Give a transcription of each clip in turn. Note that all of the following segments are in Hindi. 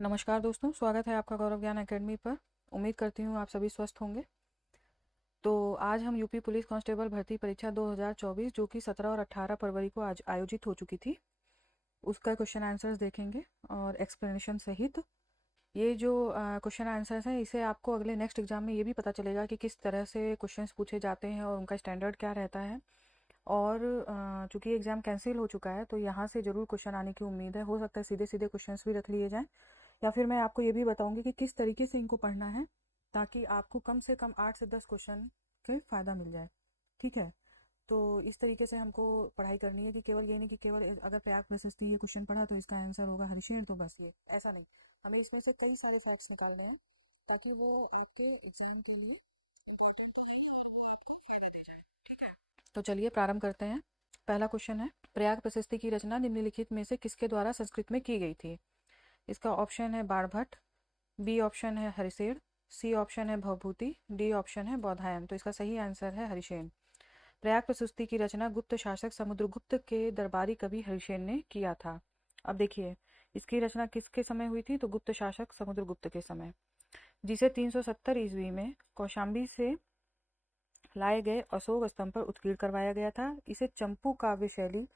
नमस्कार दोस्तों, स्वागत है आपका गौरव ज्ञान एकेडमी पर। उम्मीद करती हूँ आप सभी स्वस्थ होंगे। तो आज हम यूपी पुलिस कांस्टेबल भर्ती परीक्षा 2024 जो कि 17 और 18 फरवरी को आज आयोजित हो चुकी थी, उसका क्वेश्चन आंसर्स देखेंगे और एक्सप्लेनेशन सहित। ये जो क्वेश्चन आंसर्स हैं, इसे आपको अगले नेक्स्ट एग्जाम में ये भी पता चलेगा कि किस तरह से क्वेश्चंस पूछे जाते हैं और उनका स्टैंडर्ड क्या रहता है। और चूंकि एग्ज़ाम कैंसिल हो चुका है तो यहाँ से ज़रूर क्वेश्चन आने की उम्मीद है। हो सकता है सीधे सीधे क्वेश्चंस भी रख लिए जाएं, या फिर मैं आपको ये भी बताऊंगी कि किस तरीके से इनको पढ़ना है, ताकि आपको कम से कम 8 से 10 क्वेश्चन के फ़ायदा मिल जाए। ठीक है, तो इस तरीके से हमको पढ़ाई करनी है कि केवल ये नहीं कि केवल अगर प्रयाग प्रशस्ति ये क्वेश्चन पढ़ा तो इसका आंसर होगा हरिशेन, तो बस ये ऐसा नहीं। हमें इसमें से कई सारे फैक्ट्स निकालने हैं ताकि वो आपके एग्जाम के लिए तो चलिए प्रारंभ करते हैं। पहला क्वेश्चन है, प्रयाग प्रशस्ति की रचना निम्नलिखित में से किसके द्वारा संस्कृत में की गई थी? इसका ऑप्शन है बाणभट्ट, बी ऑप्शन है हरिशेन, सी ऑप्शन है भवभूति, डी ऑप्शन है बौधायन। तो इसका सही आंसर है हरिशेन। प्रयाग प्रशस्ति की रचना गुप्त शासक समुद्रगुप्त के दरबारी कवि हरिशेन ने किया था। अब देखिए, इसकी रचना किसके समय हुई थी? तो गुप्त शासक समुद्रगुप्त के समय, जिसे 370 ईस्वी में कौशाम्बी से लाए गए अशोक स्तंभ पर उत्कीर्ण करवाया गया था। इसे चंपू काव्य शैली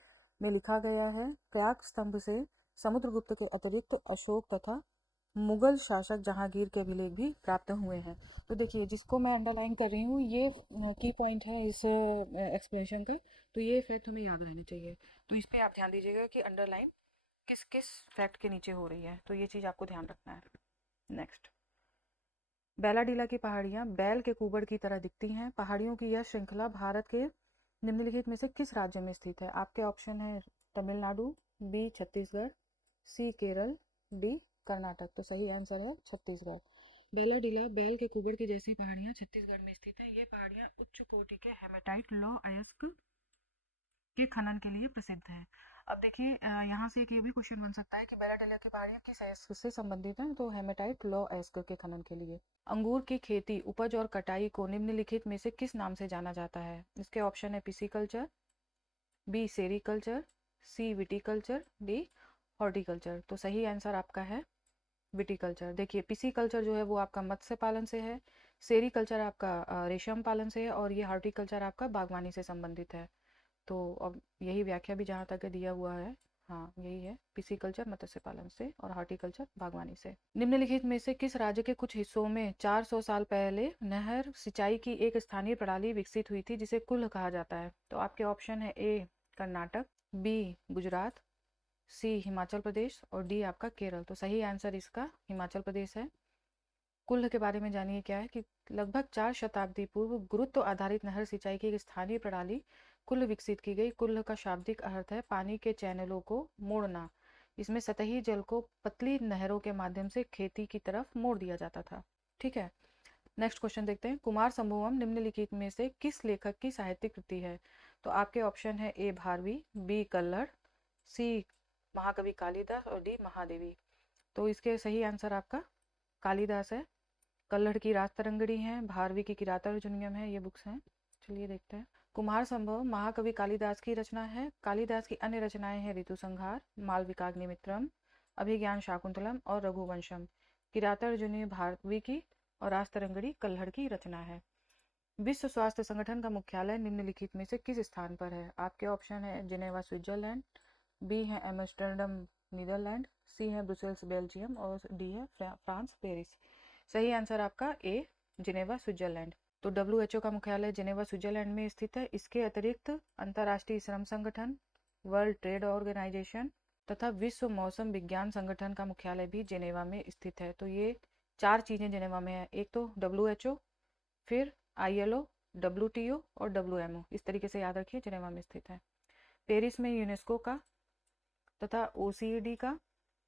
में लिखा गया है। प्रयाग स्तंभ से समुद्रगुप्त के अतिरिक्त अशोक तथा मुगल शासक जहांगीर के अभिलेख भी प्राप्त हुए हैं। तो देखिए, जिसको मैं अंडरलाइन कर रही हूँ, ये की पॉइंट है इस एक्सप्लेनेशन का। तो ये फैक्ट हमें याद रहने चाहिए। तो इस पे आप ध्यान दीजिएगा कि अंडरलाइन किस किस फैक्ट के नीचे हो रही है, तो ये चीज़ आपको ध्यान रखना है। नेक्स्ट, बैलाडीला की पहाड़ियाँ बैल के कुबड़ की तरह दिखती हैं। पहाड़ियों की यह श्रृंखला भारत के निम्नलिखित में से किस राज्य में स्थित है? आपके ऑप्शन है तमिलनाडु, बी छत्तीसगढ़, सी केरल, डी कर्नाटक। तो सही आंसर है छत्तीसगढ़। बैलाडीला बैल के कुबड़ की जैसी पहाड़ियाँ छत्तीसगढ़ में स्थित है। ये पहाड़ियाँ उच्च कोटि के हेमेटाइट लौह अयस्क के खनन के लिए प्रसिद्ध है। अब देखिए, यहाँ से एक ये भी क्वेश्चन बन सकता है कि बैलाडीला की पहाड़ियाँ किस अयस्क से संबंधित हैं? तो हेमेटाइट लौह अयस्क के खनन के लिए। अंगूर की खेती, उपज और कटाई को निम्नलिखित में से किस नाम से जाना जाता है? इसके ऑप्शन है पिसीकल्चर, बी सेरीकल्चर, सी विटीकल्चर, डी हॉर्टिकल्चर। तो सही आंसर आपका है विटीकल्चर। देखिए, पिसीकल्चर जो है वो आपका मत्स्य पालन से है, सेरीकल्चर आपका रेशम पालन से है, और ये हॉर्टिकल्चर आपका बागवानी से संबंधित है। तो अब यही व्याख्या भी जहाँ तक दिया हुआ है, हाँ यही है, पिसीकल्चर मत्स्य पालन से और हॉर्टिकल्चर बागवानी से। निम्नलिखित में से किस राज्य के कुछ हिस्सों में 400 साल पहले नहर सिंचाई की एक स्थानीय प्रणाली विकसित हुई थी जिसे कुल्ल कहा जाता है? तो आपके ऑप्शन है ए कर्नाटक, बी गुजरात, सी हिमाचल प्रदेश, और डी आपका केरल। तो सही आंसर इसका हिमाचल प्रदेश है। कुल्ल के बारे में जानिए क्या है कि लगभग 4 शताब्दी पूर्व गुरुत्व आधारित नहर सिंचाई की एक स्थानीय प्रणाली कुल्ल विकसित की गई। कुल्ल का शाब्दिक अर्थ है पानी के चैनलों को मोड़ना। इसमें सतही जल को पतली नहरों के माध्यम से खेती की तरफ मोड़ दिया जाता था। ठीक है, नेक्स्ट क्वेश्चन देखते हैं। कुमार संभवम निम्नलिखित में से किस लेखक की साहित्यिक कृति है? तो आपके ऑप्शन है ए भारवी, बी कल्लड़, सी महाकवि कालिदास, और डी महादेवी। तो इसके सही आंसर आपका कालिदास है। कल्लड़ की रात तरंगड़ी है, भारवी की किरातार्जुनीयम है, ये बुक्स हैं। चलिए देखते हैं। कुमार संभव महाकवि कालिदास की रचना है। कालिदास की अन्य रचनाएं हैं ऋतु संहार, मालविकाग्निमित्रम, अभिज्ञान शाकुंतलम और रघुवंशम। किरातार्जुनीय भारवी की और रास तरंगड़ी कल्हड़ की रचना है। विश्व स्वास्थ्य संगठन का मुख्यालय निम्नलिखित में से किस स्थान पर है? आपके ऑप्शन है जिनेवा स्विट्जरलैंड, बी है एम्स्टर्डम नीदरलैंड, सी है ब्रुसेल्स बेल्जियम, और डी है फ्रांस पेरिस। सही आंसर आपका ए जिनेवा स्विट्जरलैंड। तो डब्ल्यूएचओ का मुख्यालय जिनेवा स्विट्जरलैंड में स्थित है। इसके अतिरिक्त अंतर्राष्ट्रीय श्रम संगठन, वर्ल्ड ट्रेड ऑर्गेनाइजेशन तथा विश्व मौसम विज्ञान संगठन का मुख्यालय भी जिनेवा में स्थित है। तो ये 4 चीज़ें जिनेवा में है। एक तो डब्ल्यूएचओ, फिर आईएलओ, डब्ल्यूटीओ और डब्ल्यूएमओ। इस तरीके से याद रखिए, जिनेवा में स्थित है। पेरिस में यूनेस्को का तथा ओसीईडी का,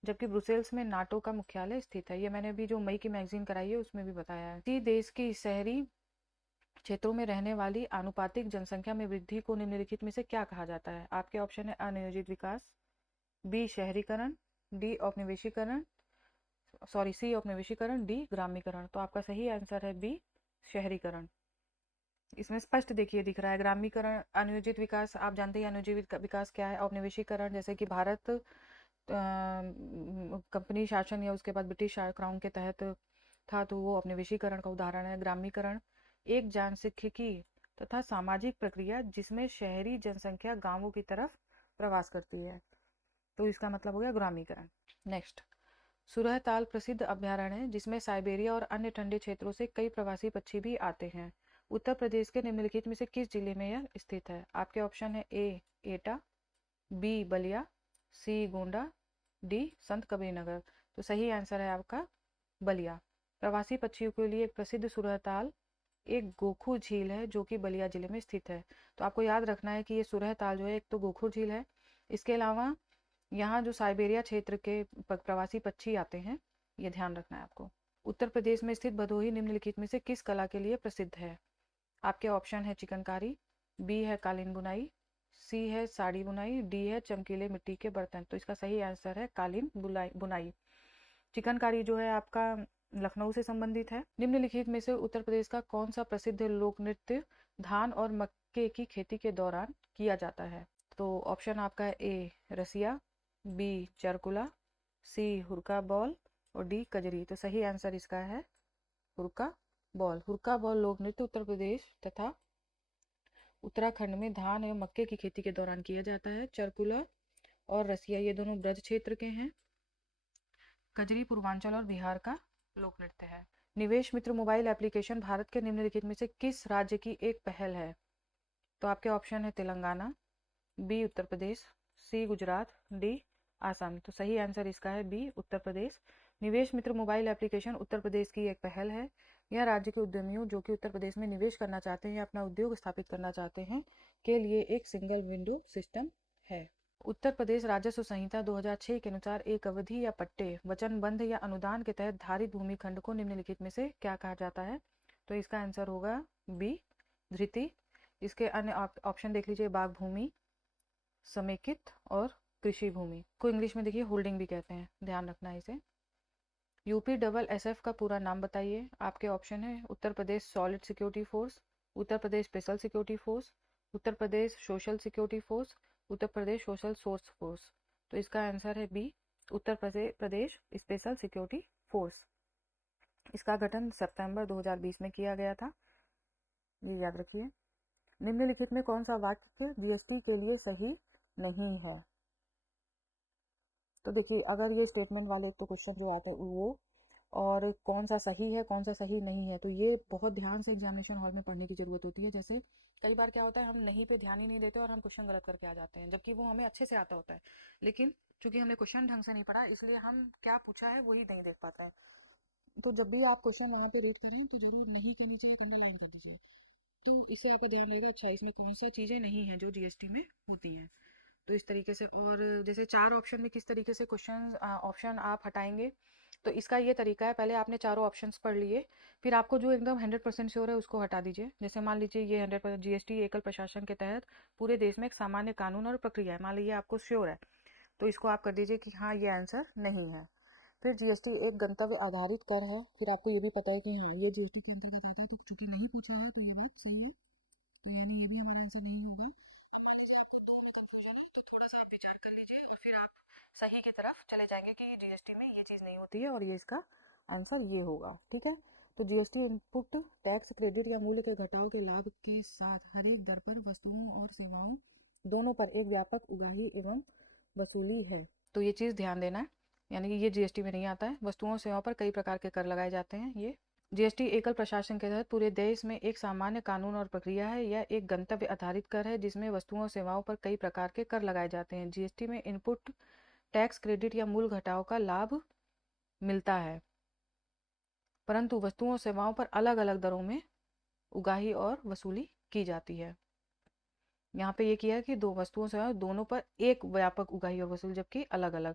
जबकि ब्रुसेल्स में नाटो का मुख्यालय स्थित है। ये मैंने अभी जो मई की मैगजीन कराई है उसमें भी बताया है। इसी देश की शहरी क्षेत्रों में रहने वाली आनुपातिक जनसंख्या में वृद्धि को निम्नलिखित में से क्या कहा जाता है? आपके ऑप्शन है अनियोजित विकास, बी शहरीकरण, डी औपनिवेशीकरण, सी औपनिवेशीकरण, डी ग्रामीकरण। तो आपका सही आंसर है बी शहरीकरण। इसमें स्पष्ट देखिए दिख रहा है ग्रामीकरण, अनियोजित विकास। आप जानते हैं अनियोजित विकास क्या है। औपनिवेशीकरण, जैसे कि भारत कंपनी शासन या उसके बाद ब्रिटिश क्राउन के तहत था, तो वो औपनिवेशीकरण का उदाहरण है। ग्रामीकरण एक जनसांख्यिकी तथा सामाजिक प्रक्रिया जिसमें शहरी जनसंख्या गांवों की तरफ प्रवास करती है, तो इसका मतलब हो गया ग्रामीकरण। नेक्स्ट, सुरहताल प्रसिद्ध अभयारण्य है जिसमें साइबेरिया और अन्य ठंडे क्षेत्रों से कई प्रवासी पक्षी भी आते हैं। उत्तर प्रदेश के निम्नलिखित में से किस जिले में यह स्थित है? आपके ऑप्शन है ए एटा, बी बलिया, सी गोंडा, डी संत कबीरनगर। तो सही आंसर है आपका बलिया। प्रवासी पक्षियों के लिए एक प्रसिद्ध सुरहताल एक गोखू झील है जो कि बलिया जिले में स्थित है। तो आपको याद रखना है कि ये सुरहताल जो है एक तो गोखू झील है, इसके अलावा यहाँ जो साइबेरिया क्षेत्र के प्रवासी पक्षी आते हैं, ये ध्यान रखना है आपको। उत्तर प्रदेश में स्थित भदोही निम्नलिखित में से किस कला के लिए प्रसिद्ध है? आपके ऑप्शन है चिकनकारी, बी है कालीन बुनाई, सी है साड़ी बुनाई, डी है चमकीले मिट्टी के बर्तन। तो इसका सही आंसर है कालीन बुनाई। चिकनकारी जो है आपका लखनऊ से संबंधित है। निम्नलिखित में से उत्तर प्रदेश का कौन सा प्रसिद्ध लोक नृत्य धान और मक्के की खेती के दौरान किया जाता है? तो ऑप्शन आपका है ए रसिया, बी चरकुला, सी हुरका बॉल और डी कजरी। तो सही आंसर इसका है हुरका बॉल। हुरका बॉल लोक नृत्य उत्तर प्रदेश तथा उत्तराखंड में धान एवं मक्के की खेती के दौरान किया जाता है। चरकुला और रसिया ये दोनों ब्रज क्षेत्र के हैं। कजरी पूर्वांचल और बिहार का लोक नृत्य है। निवेश मित्र मोबाइल एप्लीकेशन भारत के निम्नलिखित में से किस राज्य की एक पहल है? तो आपके ऑप्शन है तेलंगाना, बी उत्तर प्रदेश, सी गुजरात, डी आसाम। तो सही आंसर इसका है बी उत्तर प्रदेश। निवेश मित्र मोबाइल एप्लीकेशन उत्तर प्रदेश की एक पहल है। यह राज्य के उद्यमियों जो कि उत्तर प्रदेश में निवेश करना चाहते हैं या अपना उद्योग स्थापित करना चाहते हैं के लिए एक सिंगल विंडो सिस्टम है। उत्तर प्रदेश राजस्व संहिता 2006 के अनुसार एक अवधि या पट्टे वचनबंध या अनुदान के तहत धारित भूमि खंड को निम्नलिखित में से क्या कहा जाता है? तो इसका आंसर होगा बी धृति। इसके अन्य ऑप्शन देख लीजिए, बाग भूमि, समेकित और कृषि भूमि को इंग्लिश में देखिए होल्डिंग भी कहते हैं, ध्यान रखना है इसे। UPSSF का पूरा नाम बताइए। आपके ऑप्शन है Uttar Pradesh solid security force, Uttar Pradesh special security force, Uttar Pradesh social security force, Uttar Pradesh social source force. तो इसका आंसर है B Uttar Pradesh special security force. इसका गठन सितंबर 2020 में किया गया था, ये याद रखिए। निम्नलिखित में कौन सा वाक्य GST के लिए सही नहीं है? तो देखिए, अगर ये स्टेटमेंट वाले तो क्वेश्चन जो आते हैं वो, और कौन सा सही है कौन सा सही नहीं है, तो ये बहुत ध्यान से एग्जामिनेशन हॉल में पढ़ने की ज़रूरत होती है। जैसे कई बार क्या होता है, हम नहीं पे ध्यान ही नहीं देते और हम क्वेश्चन गलत करके आ जाते हैं, जबकि वो हमें अच्छे से आता होता है, लेकिन चूंकि हमने क्वेश्चन ढंग से नहीं पढ़ा इसलिए हम क्या पूछा है वही नहीं देख पाता। तो जब भी आप क्वेश्चन वहाँ पे रीड करें तो जरूर नहीं करनी चाहिए, अंडरलाइन कर दीजिए। तो इससे आपका ध्यान रहेगा अच्छा इसमें कौन सा चीज़ें नहीं हैं जो GST में होती हैं। तो इस तरीके से, और जैसे 4 ऑप्शन में किस तरीके से ऑप्शन आप हटाएंगे, तो इसका ये तरीका है, पहले आपने चारों ऑप्शंस पढ़ लिए, फिर आपको जो एकदम 100% श्योर है उसको हटा दीजिए। जैसे मान लीजिए ये 100% GST एकल प्रशासन के तहत पूरे देश में एक सामान्य कानून और प्रक्रिया है, मान लीजिए आपको श्योर है, तो इसको आप कर दीजिए कि हाँ ये आंसर नहीं है। फिर GST एक गंतव्य आधारित कर है, फिर आपको ये भी पता है कि हाँ ये GST के अंतर्गत आता है, तो चूंकि नहीं पूछा है तो ये बात सही है, तो यानी ये भी हमारा आंसर नहीं होगा। अब मान लीजिए आपको दो में कंफ्यूजन है, तो थोड़ा सा आप विचार कर लीजिए और फिर आप सही की तरफ चले जाएंगे कि GST में ये चीज़ नहीं होती है और ये इसका आंसर ये होगा। ठीक है, तो GST इनपुट टैक्स क्रेडिट या मूल्य के घटाव के लाभ के साथ हर एक दर पर वस्तुओं और सेवाओं दोनों पर एक व्यापक उगाही एवं वसूली है। तो ये चीज़ ध्यान देना है, यानी कि ये GST में नहीं आता है। वस्तुओं और सेवाओं पर कई प्रकार के कर लगाए जाते हैं। ये GST एकल प्रशासन के तहत पूरे देश में एक सामान्य कानून और प्रक्रिया है। यह एक गंतव्य आधारित कर है जिसमें वस्तुओं और सेवाओं पर कई प्रकार के कर लगाए जाते हैं। GST में इनपुट टैक्स क्रेडिट या मूल घटाव का लाभ मिलता है, परंतु वस्तुओं और सेवाओं पर अलग अलग दरों में उगाही और वसूली की जाती है। यहाँ पे ये किया है कि दो वस्तुओं से दोनों पर एक व्यापक उगाही और वसूल, जबकि अलग अलग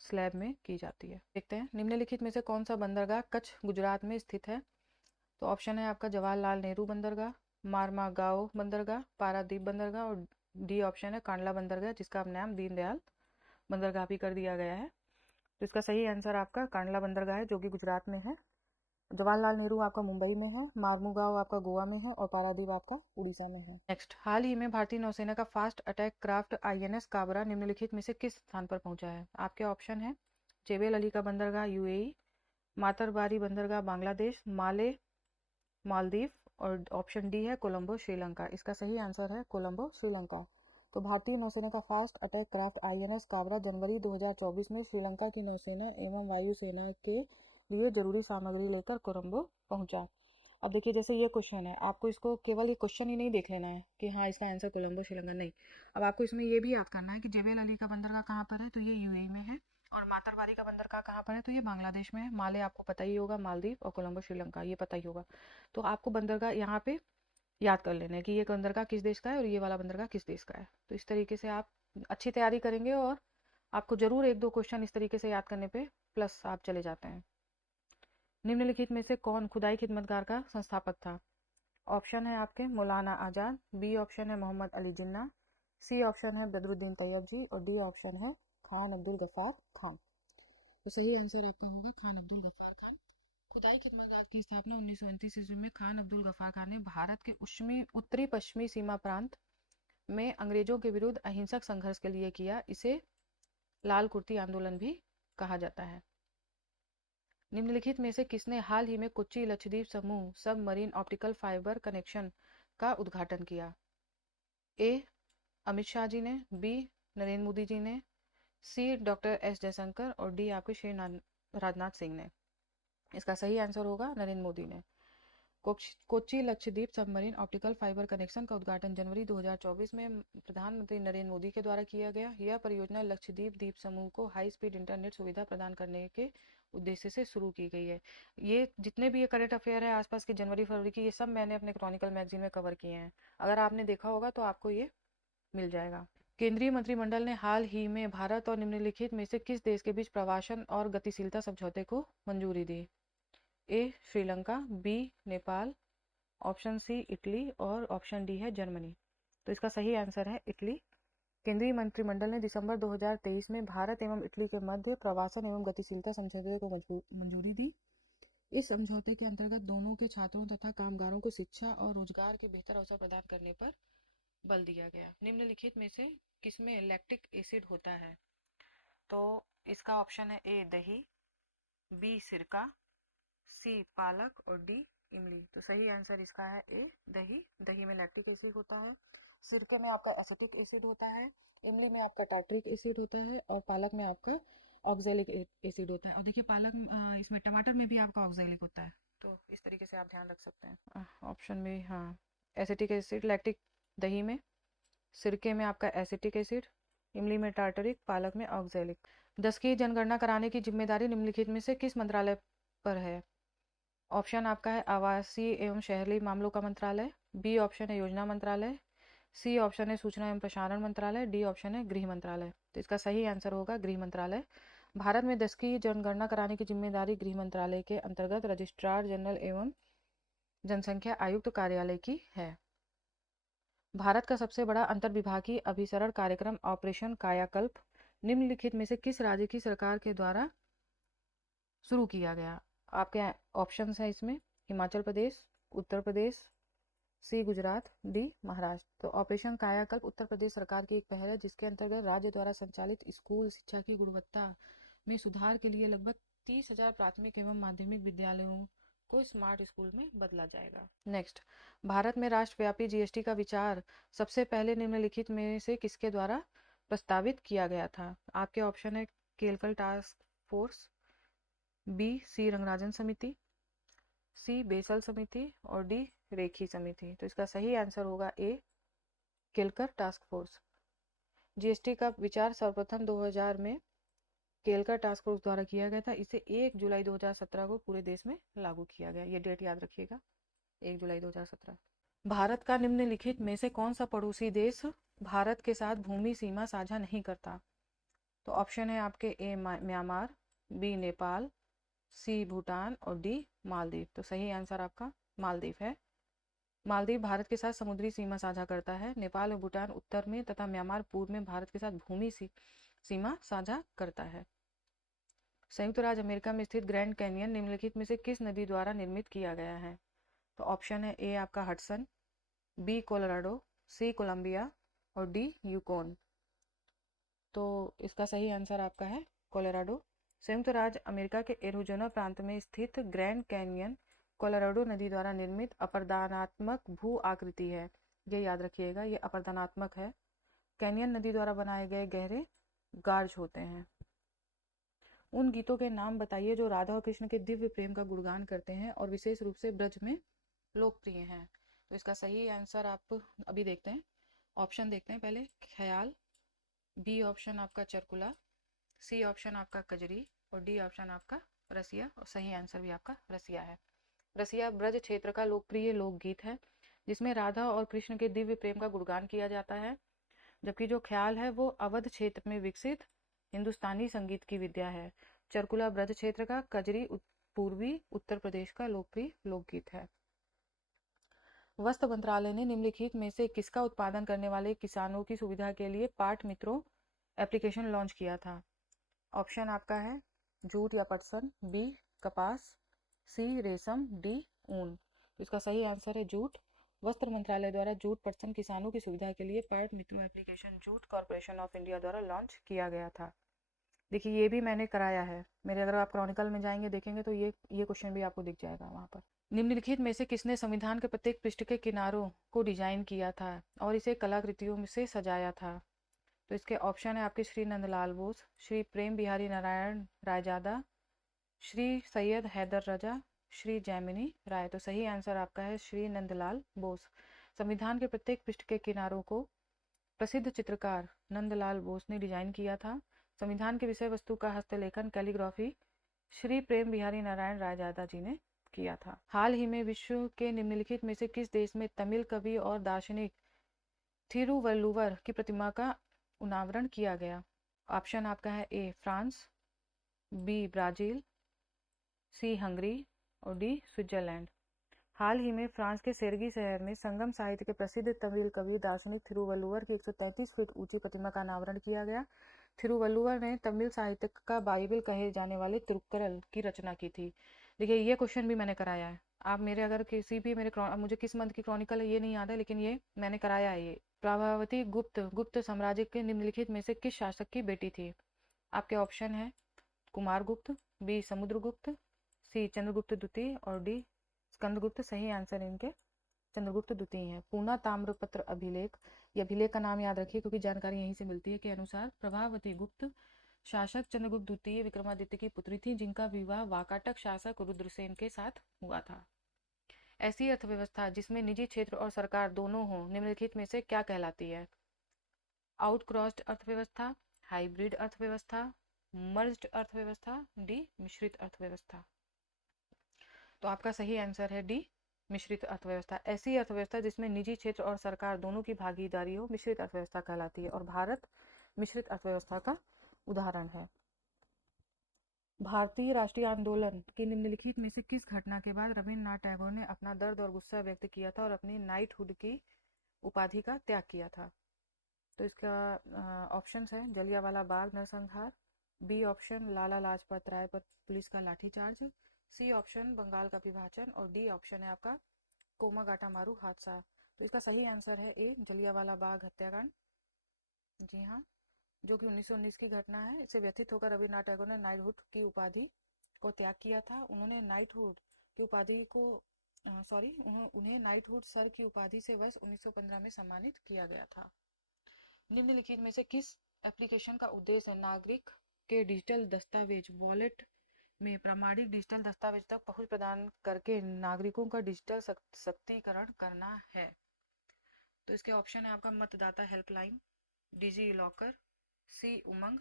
स्लैब में की जाती है। देखते हैं निम्नलिखित में से कौन सा बंदरगाह कच्छ गुजरात में स्थित है। तो ऑप्शन है आपका जवाहरलाल नेहरू बंदरगाह, मारमागाओ बंदरगाह, पारादीप बंदरगाह और डी ऑप्शन है कांडला बंदरगाह, जिसका अब नाम दीनदयाल बंदरगाह भी कर दिया गया है। तो इसका सही आंसर आपका कांडला बंदरगाह है जो कि गुजरात में है। जवाहरलाल नेहरू आपका मुंबई में है, मार्मुगांव आपका गोवा में है और पारादीप आपका उड़ीसा में है। नेक्स्ट, हाल ही में भारतीय नौसेना का fast attack craft INS Kabra निम्नलिखित में से किस स्थान पर पहुंचा है? आपके ऑप्शन है जेबेल अली का बंदरगाह UAE, मातरबारी बंदरगाह बांग्लादेश, माले मालदीव और ऑप्शन डी है कोलंबो श्रीलंका। इसका सही आंसर है कोलंबो श्रीलंका। तो भारतीय नौसेना का fast attack craft INS Kabra जनवरी 2024 में श्रीलंका की नौसेना एवं वायुसेना के लिए जरूरी सामग्री लेकर कोलंबो पहुंचा। अब देखिए, जैसे ये क्वेश्चन है, आपको इसको केवल ये क्वेश्चन ही नहीं देख लेना है कि हाँ इसका आंसर कोलंबो श्रीलंका, नहीं। अब आपको इसमें ये भी याद करना है कि जेबेल अली का बंदरगाह कहाँ पर है, तो ये UAE में है। और मातरबारी का बंदरगाह कहाँ पर है, तो ये बांग्लादेश में है। माले आपको पता ही होगा, मालदीव, और कोलंबो श्रीलंका ये पता ही होगा। तो आपको बंदरगाह यहाँ पे याद कर लेना है कि ये बंदरगाह किस देश का है और ये वाला बंदरगाह किस देश का है। तो इस तरीके से आप अच्छी तैयारी करेंगे और आपको जरूर एक दो क्वेश्चन इस तरीके से याद करने पे प्लस आप चले जाते हैं। निम्नलिखित में से कौन खुदाई खिदमतगार का संस्थापक था? ऑप्शन है आपके मौलाना आज़ाद, बी ऑप्शन है मोहम्मद अली जिन्ना, सी ऑप्शन है बदरुद्दीन तैयब जी और डी ऑप्शन है खान अब्दुल गफ्फार खान। तो सही आंसर आपका होगा खान अब्दुल गफ्फार खान। खुदाई खिदमतगार की स्थापना 1929 ईस्वी में खान अब्दुल गफ्फार खान ने भारत के उत्तरी पश्चिमी सीमा प्रांत में अंग्रेजों के विरुद्ध अहिंसक संघर्ष के लिए किया। इसे लाल कुर्ती आंदोलन भी कहा जाता है। निम्नलिखित में से किसने हाल ही में कोच्चि लक्षद्वीप समूह सबमरीन ऑप्टिकल फाइबर कनेक्शन का उद्घाटन किया? ए अमित शाह जी ने, बी नरेंद्र मोदी जी ने, सी डॉक्टर S जयशंकर और डी आपके श्री राजनाथ सिंह ने। इसका सही आंसर होगा नरेंद्र मोदी ने। Kochi Lakshadweep submarine optical fibre connection का उद्घाटन जनवरी 2024 में प्रधानमंत्री नरेंद्र मोदी के द्वारा किया गया। यह परियोजना लक्षद्वीप द्वीप समूह को हाई स्पीड इंटरनेट सुविधा प्रदान करने के उद्देश्य से शुरू की गई है। ये जितने भी ये करंट अफेयर है आसपास के जनवरी फरवरी की, ये सब मैंने अपने क्रॉनिकल मैगजीन में कवर किए हैं। अगर आपने देखा होगा तो आपको ये मिल जाएगा। केंद्रीय मंत्रिमंडल ने हाल ही में भारत और निम्नलिखित में से किस देश के बीच प्रवासन और गतिशीलता समझौते को मंजूरी दी? A Sri Lanka, B Nepal, option C Italy और ऑप्शन डी है जर्मनी। तो इसका सही आंसर है इटली। केंद्रीय मंत्रिमंडल ने दिसंबर 2023 में भारत एवं इटली के मध्य प्रवासन एवं गतिशीलता समझौते को मंजूरी दी। इस समझौते के अंतर्गत दोनों के छात्रों तथा कामगारों को शिक्षा और रोजगार के बेहतर अवसर प्रदान करने पर बल दिया गया। निम्नलिखित में से किसमें लैक्टिक एसिड होता है? तो इसका ऑप्शन है ए दही, बी सिरका, सी पालक और डी इमली। तो सही आंसर इसका है ए दही। दही में लैक्टिक एसिड होता है, सिरके में आपका एसिटिक एसिड होता है, इमली में आपका टार्ट्रिक एसिड होता है और पालक में आपका ऑक्जेलिक एसिड होता है। और देखिए पालक इसमें टमाटर में भी आपका ऑक्जेलिक होता है। तो इस तरीके से आप ध्यान रख सकते हैं। ऑप्शन में हाँ, एसिटिक एसिड लैक्टिक दही में, सिरके में आपका एसिटिक एसिड, इमली में टार्टरिक, पालक में ऑक्जेलिक। 10 की जनगणना कराने की जिम्मेदारी निम्नलिखित में से किस मंत्रालय पर है? ऑप्शन आपका है आवासीय एवं शहरी मामलों का मंत्रालय, बी ऑप्शन है योजना मंत्रालय, सी ऑप्शन है सूचना एवं प्रसारण मंत्रालय, डी ऑप्शन है गृह मंत्रालय। तो इसका सही आंसर होगा गृह मंत्रालय। भारत में 10 की जनगणना कराने की जिम्मेदारी गृह मंत्रालय के अंतर्गत रजिस्ट्रार जनरल एवं जनसंख्या आयुक्त कार्यालय की है। भारत का सबसे बड़ा अंतर्विभागीय अभिसरण कार्यक्रम ऑपरेशन कायाकल्प निम्नलिखित में से किस राज्य की सरकार के द्वारा शुरू किया गया? आपके ऑप्शंस हैं इसमें हिमाचल प्रदेश, उत्तर प्रदेश, सी गुजरात, डी महाराष्ट्र। तो ऑपरेशन कायाकल्प उत्तर प्रदेश सरकार की एक पहल है जिसके अंतर्गत राज्य द्वारा संचालित स्कूल शिक्षा की गुणवत्ता में सुधार के लिए लगभग 30,000 प्राथमिक एवं माध्यमिक विद्यालयों को स्मार्ट स्कूल में बदला जाएगा। नेक्स्ट, भारत में राष्ट्रव्यापी GST का विचार सबसे पहले निम्नलिखित में से किसके द्वारा प्रस्तावित किया गया था? आपके ऑप्शन है Kelkar task force, B C Rangarajan समिति, सी बेसल समिति और डी रेखी समिति। तो इसका सही आंसर होगा ए केलकर टास्क फोर्स। GST का विचार सर्वप्रथम 2000 में केलकर टास्क फोर्स द्वारा किया गया था। इसे 1 जुलाई 2017 को पूरे देश में लागू किया गया। ये डेट याद रखिएगा, 1 जुलाई 2017। भारत का निम्नलिखित में से कौन सा पड़ोसी देश भारत के साथ भूमि सीमा साझा नहीं करता? तो ऑप्शन है आपके ए म्यांमार, बी नेपाल, सी भूटान और डी मालदीव। तो सही आंसर आपका मालदीव है। मालदीव भारत के साथ समुद्री सीमा साझा करता है। नेपाल और भूटान उत्तर में तथा म्यांमार पूर्व में भारत के साथ भूमि सीमा साझा करता है। संयुक्त राज्य अमेरिका में स्थित ग्रैंड कैनियन निम्नलिखित में से किस नदी द्वारा निर्मित किया गया है? तो ऑप्शन है ए आपका हडसन, बी कोलोराडो, सी कोलंबिया और डी यूकोन। तो इसका सही आंसर आपका है कोलोराडो। संयुक्त राज्य अमेरिका के एरिज़ोना प्रांत में स्थित ग्रैंड कैनियन कोलोराडो नदी द्वारा निर्मित अपरदनात्मक भू आकृति है। ये याद रखिएगा, ये अपरदनात्मक है। कैनियन नदी द्वारा बनाए गए गहरे गार्ज होते हैं। उन गीतों के नाम बताइए जो राधा और कृष्ण के दिव्य प्रेम का गुणगान करते हैं और विशेष रूप से ब्रज में लोकप्रिय हैं। तो इसका सही आंसर आप अभी देखते हैं। ऑप्शन देखते हैं पहले। ख्याल, बी ऑप्शन आपका चरकुला, सी ऑप्शन आपका कजरी और डी ऑप्शन आपका रसिया। और सही आंसर भी आपका रसिया है। रसिया ब्रज क्षेत्र का लोकप्रिय लोकगीत है जिसमें राधा और कृष्ण के दिव्य प्रेम का गुणगान किया जाता है, जबकि जो ख्याल है वो अवध क्षेत्र में विकसित हिंदुस्तानी संगीत की विद्या है। चरकुला ब्रज क्षेत्र का, कजरी पूर्वी उत्तर प्रदेश का लोकप्रिय लोकगीत है। वस्त्र मंत्रालय ने निम्नलिखित में से किसका उत्पादन करने वाले किसानों की सुविधा के लिए पाट मित्रों एप्लीकेशन लॉन्च किया था? ऑप्शन आपका है जूट या पटसन, बी कपास, सी रेशम, डी ऊन। इसका सही आंसर है जूट। वस्त्र मंत्रालय द्वारा जूट पटसन किसानों की सुविधा के लिए पाट मित्रों application jute corporation of India द्वारा लॉन्च किया गया था। देखिए ये भी मैंने कराया है मेरे, अगर आप क्रॉनिकल में जाएंगे देखेंगे तो ये क्वेश्चन भी आपको दिख जाएगा वहाँ पर। निम्नलिखित में से किसने संविधान के प्रत्येक पृष्ठ के किनारों को डिजाइन किया था और इसे कलाकृतियों से सजाया था? तो इसके ऑप्शन है आपके श्री नंदलाल बोस, श्री प्रेम बिहारी नारायण रायजादा, श्री सैयद हैदर रजा, श्री जैमिनी राय। तो सही आंसर आपका है श्री नंदलाल बोस। संविधान के प्रत्येक पृष्ठ के किनारों को प्रसिद्ध चित्रकार नंदलाल बोस ने डिजाइन किया था। संविधान के विषय वस्तु का हस्तलेखन कैलीग्राफी श्री प्रेम बिहारी नारायण रायजादा जी ने किया था। हाल ही में विश्व के निम्नलिखित में से किस देश में तमिल कवि और दार्शनिक थिरुवल्लुवर की प्रतिमा का अनावरण किया गया? ऑप्शन आपका है A France, B Brazil, C Hungary और डी स्विट्जरलैंड। हाल ही में फ्रांस के सेरगी शहर में संगम साहित्य के प्रसिद्ध तमिल कवि दार्शनिक थिरुवल्लुवर की 133 फीट ऊंची प्रतिमा का अनावरण किया गया। थिरुवल्लुवर ने तमिल साहित्य का बाइबल कहे जाने वाले तिरुक्करल की रचना की थी। देखिए ये क्वेश्चन भी मैंने कराया है। आप मेरे अगर किसी भी मुझे किस मंथ की क्रॉनिकल है ये नहीं याद है, लेकिन ये मैंने कराया है। ये प्रभावती गुप्त साम्राज्य के निम्नलिखित में से किस शासक की बेटी थी? आपके ऑप्शन है कुमारगुप्त, बी समुद्रगुप्त, सी चंद्रगुप्त द्वितीय और डी स्कंदगुप्त। सही आंसर इनके चंद्रगुप्त द्वितीय है। पूना ताम्रपत्र अभिलेख, ये अभिलेख का नाम याद रखिए क्योंकि जानकारी यहीं से मिलती है, के अनुसार प्रभावती गुप्त शासक चंद्रगुप्त द्वितीय विक्रमादित्य की पुत्री थी जिनका विवाह वाकाटक शासक रुद्रसेन के साथ हुआ था। ऐसी अर्थव्यवस्था जिसमें निजी क्षेत्र और सरकार दोनों हो निम्नलिखित में से क्या कहलाती है? आउटक्रॉस्ड अर्थव्यवस्था, हाइब्रिड अर्थव्यवस्था, मर्ज्ड अर्थव्यवस्था, डी मिश्रित अर्थव्यवस्था। तो आपका सही आंसर है डी मिश्रित अर्थव्यवस्था। ऐसी अर्थव्यवस्था जिसमें निजी क्षेत्र और सरकार दोनों की भागीदारी हो मिश्रित अर्थव्यवस्था कहलाती है और भारत मिश्रित अर्थव्यवस्था का उदाहरण है। भारतीय राष्ट्रीय आंदोलन की निम्नलिखित में से किस घटना के बाद रविन्द्रनाथ टैगोर ने अपना दर्द और गुस्सा व्यक्त किया था और अपनी नाइटहुड की उपाधि का त्याग किया था? तो इसका ऑप्शंस है जलियांवाला बाग नरसंहार, बी ऑप्शन लाला लाजपत राय पर पुलिस का लाठीचार्ज, सी ऑप्शन बंगाल का विभाजन और डी ऑप्शन है आपका कोमागाटा मारू हादसा। तो इसका सही आंसर है ए जलियांवाला बाग हत्याकांड। जी हाँ, जो कि 1919 की घटना है। इससे व्यथित होकर रविन्द्रनाथ टैगोर ने नाइटहुड की उपाधि को त्याग किया था। उन्होंने नाइटहुड की उपाधि को उन्हें नाइटहुड सर की उपाधि से वर्ष 1915 में सम्मानित किया गया था। निम्नलिखित में से किस एप्लीकेशन का उद्देश्य नागरिक के डिजिटल दस्तावेज वॉलेट में प्रामाणिक डिजिटल दस्तावेज तक पहुंच प्रदान करके नागरिकों का डिजिटल सशक्तिकरण करना है? तो इसके ऑप्शन है आपका मतदाता हेल्पलाइन, डिजी लॉकर, सी उमंग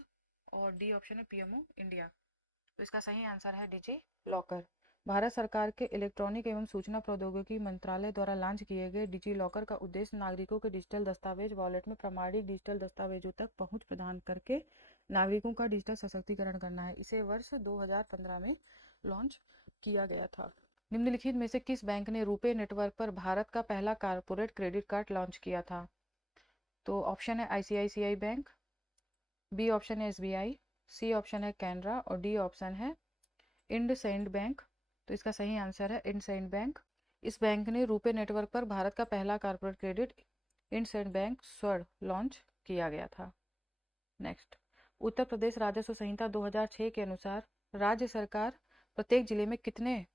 और डी ऑप्शन है पीएमओ इंडिया। तो इसका सही आंसर है डिजी लॉकर। भारत सरकार के इलेक्ट्रॉनिक एवं सूचना प्रौद्योगिकी मंत्रालय द्वारा लॉन्च किए गए डिजी लॉकर का उद्देश्य नागरिकों के डिजिटल दस्तावेज वॉलेट में प्रामाणिक डिजिटल दस्तावेजों तक पहुंच प्रदान करके नागरिकों का डिजिटल सशक्तिकरण करना है। इसे वर्ष 2015 में लॉन्च किया गया था। निम्नलिखित में से किस बैंक ने रुपे नेटवर्क पर भारत का पहला कारपोरेट क्रेडिट कार्ड लॉन्च किया था? तो ऑप्शन है आईसीआईसीआई बैंक, बी ऑप्शन है एसबीआई, सी ऑप्शन है कैनरा और डी ऑप्शन है इंडसइंड बैंक। तो इसका सही आंसर है इंडसइंड बैंक। इस बैंक ने रुपे नेटवर्क पर भारत का पहला कॉर्पोरेट क्रेडिट इंडसइंड बैंक स्वर्ण लॉन्च किया गया था। नेक्स्ट, उत्तर प्रदेश राजस्व संहिता 2006 के अनुसार राज्य सरकार प्रत्येक जिले में कितने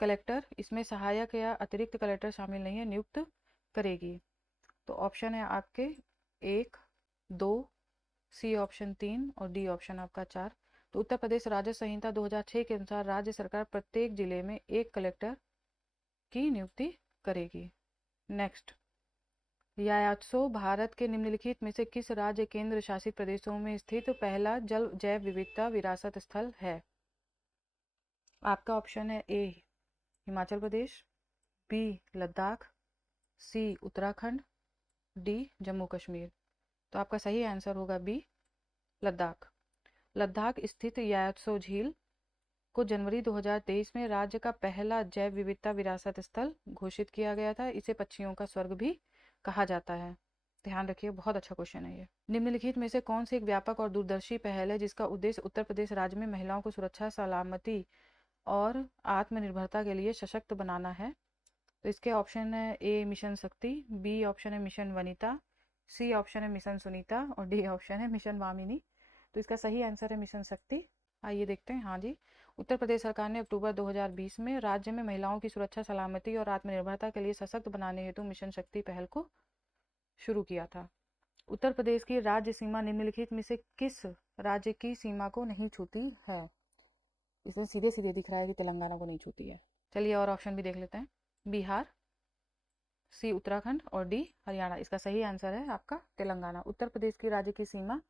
कलेक्टर, इसमें सहायक या अतिरिक्त कलेक्टर शामिल नहीं है, नियुक्त करेगी? तो ऑप्शन है आपके 1, 2, सी ऑप्शन 3 और डी ऑप्शन आपका 4। तो उत्तर प्रदेश राजस्व संहिता 2006 के अनुसार राज्य सरकार प्रत्येक जिले में एक कलेक्टर की नियुक्ति करेगी। नेक्स्ट, यायात्सो भारत के निम्नलिखित में से किस राज्य केंद्र शासित प्रदेशों में स्थित पहला जैव विविधता विरासत स्थल है? आपका ऑप्शन है ए हिमाचल प्रदेश, बी लद्दाख, सी उत्तराखंड, डी जम्मू कश्मीर। तो आपका सही आंसर होगा बी लद्दाख। लद्दाख स्थित यात्सो झील को जनवरी 2023 में राज्य का पहला जैव विविधता विरासत स्थल घोषित किया गया था। इसे पक्षियों का स्वर्ग भी कहा जाता है। ध्यान रखिए, बहुत अच्छा क्वेश्चन है ये। निम्नलिखित में से कौन सी एक व्यापक और दूरदर्शी पहल है जिसका उद्देश्य उत्तर प्रदेश राज्य में महिलाओं को सुरक्षा, सलामती और आत्मनिर्भरता के लिए सशक्त बनाना है? तो इसके ऑप्शन है ए मिशन शक्ति, बी ऑप्शन है मिशन वनिता, सी ऑप्शन है मिशन सुनीता और डी ऑप्शन है मिशन वामिनी। तो इसका सही आंसर है मिशन शक्ति। आइए देखते हैं। हाँ जी, उत्तर प्रदेश सरकार ने अक्टूबर 2020 में राज्य में महिलाओं की सुरक्षा, सलामती और आत्मनिर्भरता के लिए सशक्त बनाने हेतु मिशन शक्ति पहल को शुरू किया था। उत्तर प्रदेश की राज्य सीमा निम्नलिखित में से किस राज्य की सीमा को नहीं छूती है? इसमें सीधे सीधे दिख रहा है कि तेलंगाना को नहीं छूती है। चलिए और ऑप्शन भी देख लेते हैं। बिहार, सी उत्तराखंड और डी हरियाणा। इसका सही आंसर है आपका तेलंगाना। उत्तर प्रदेश की राज्य की सीमा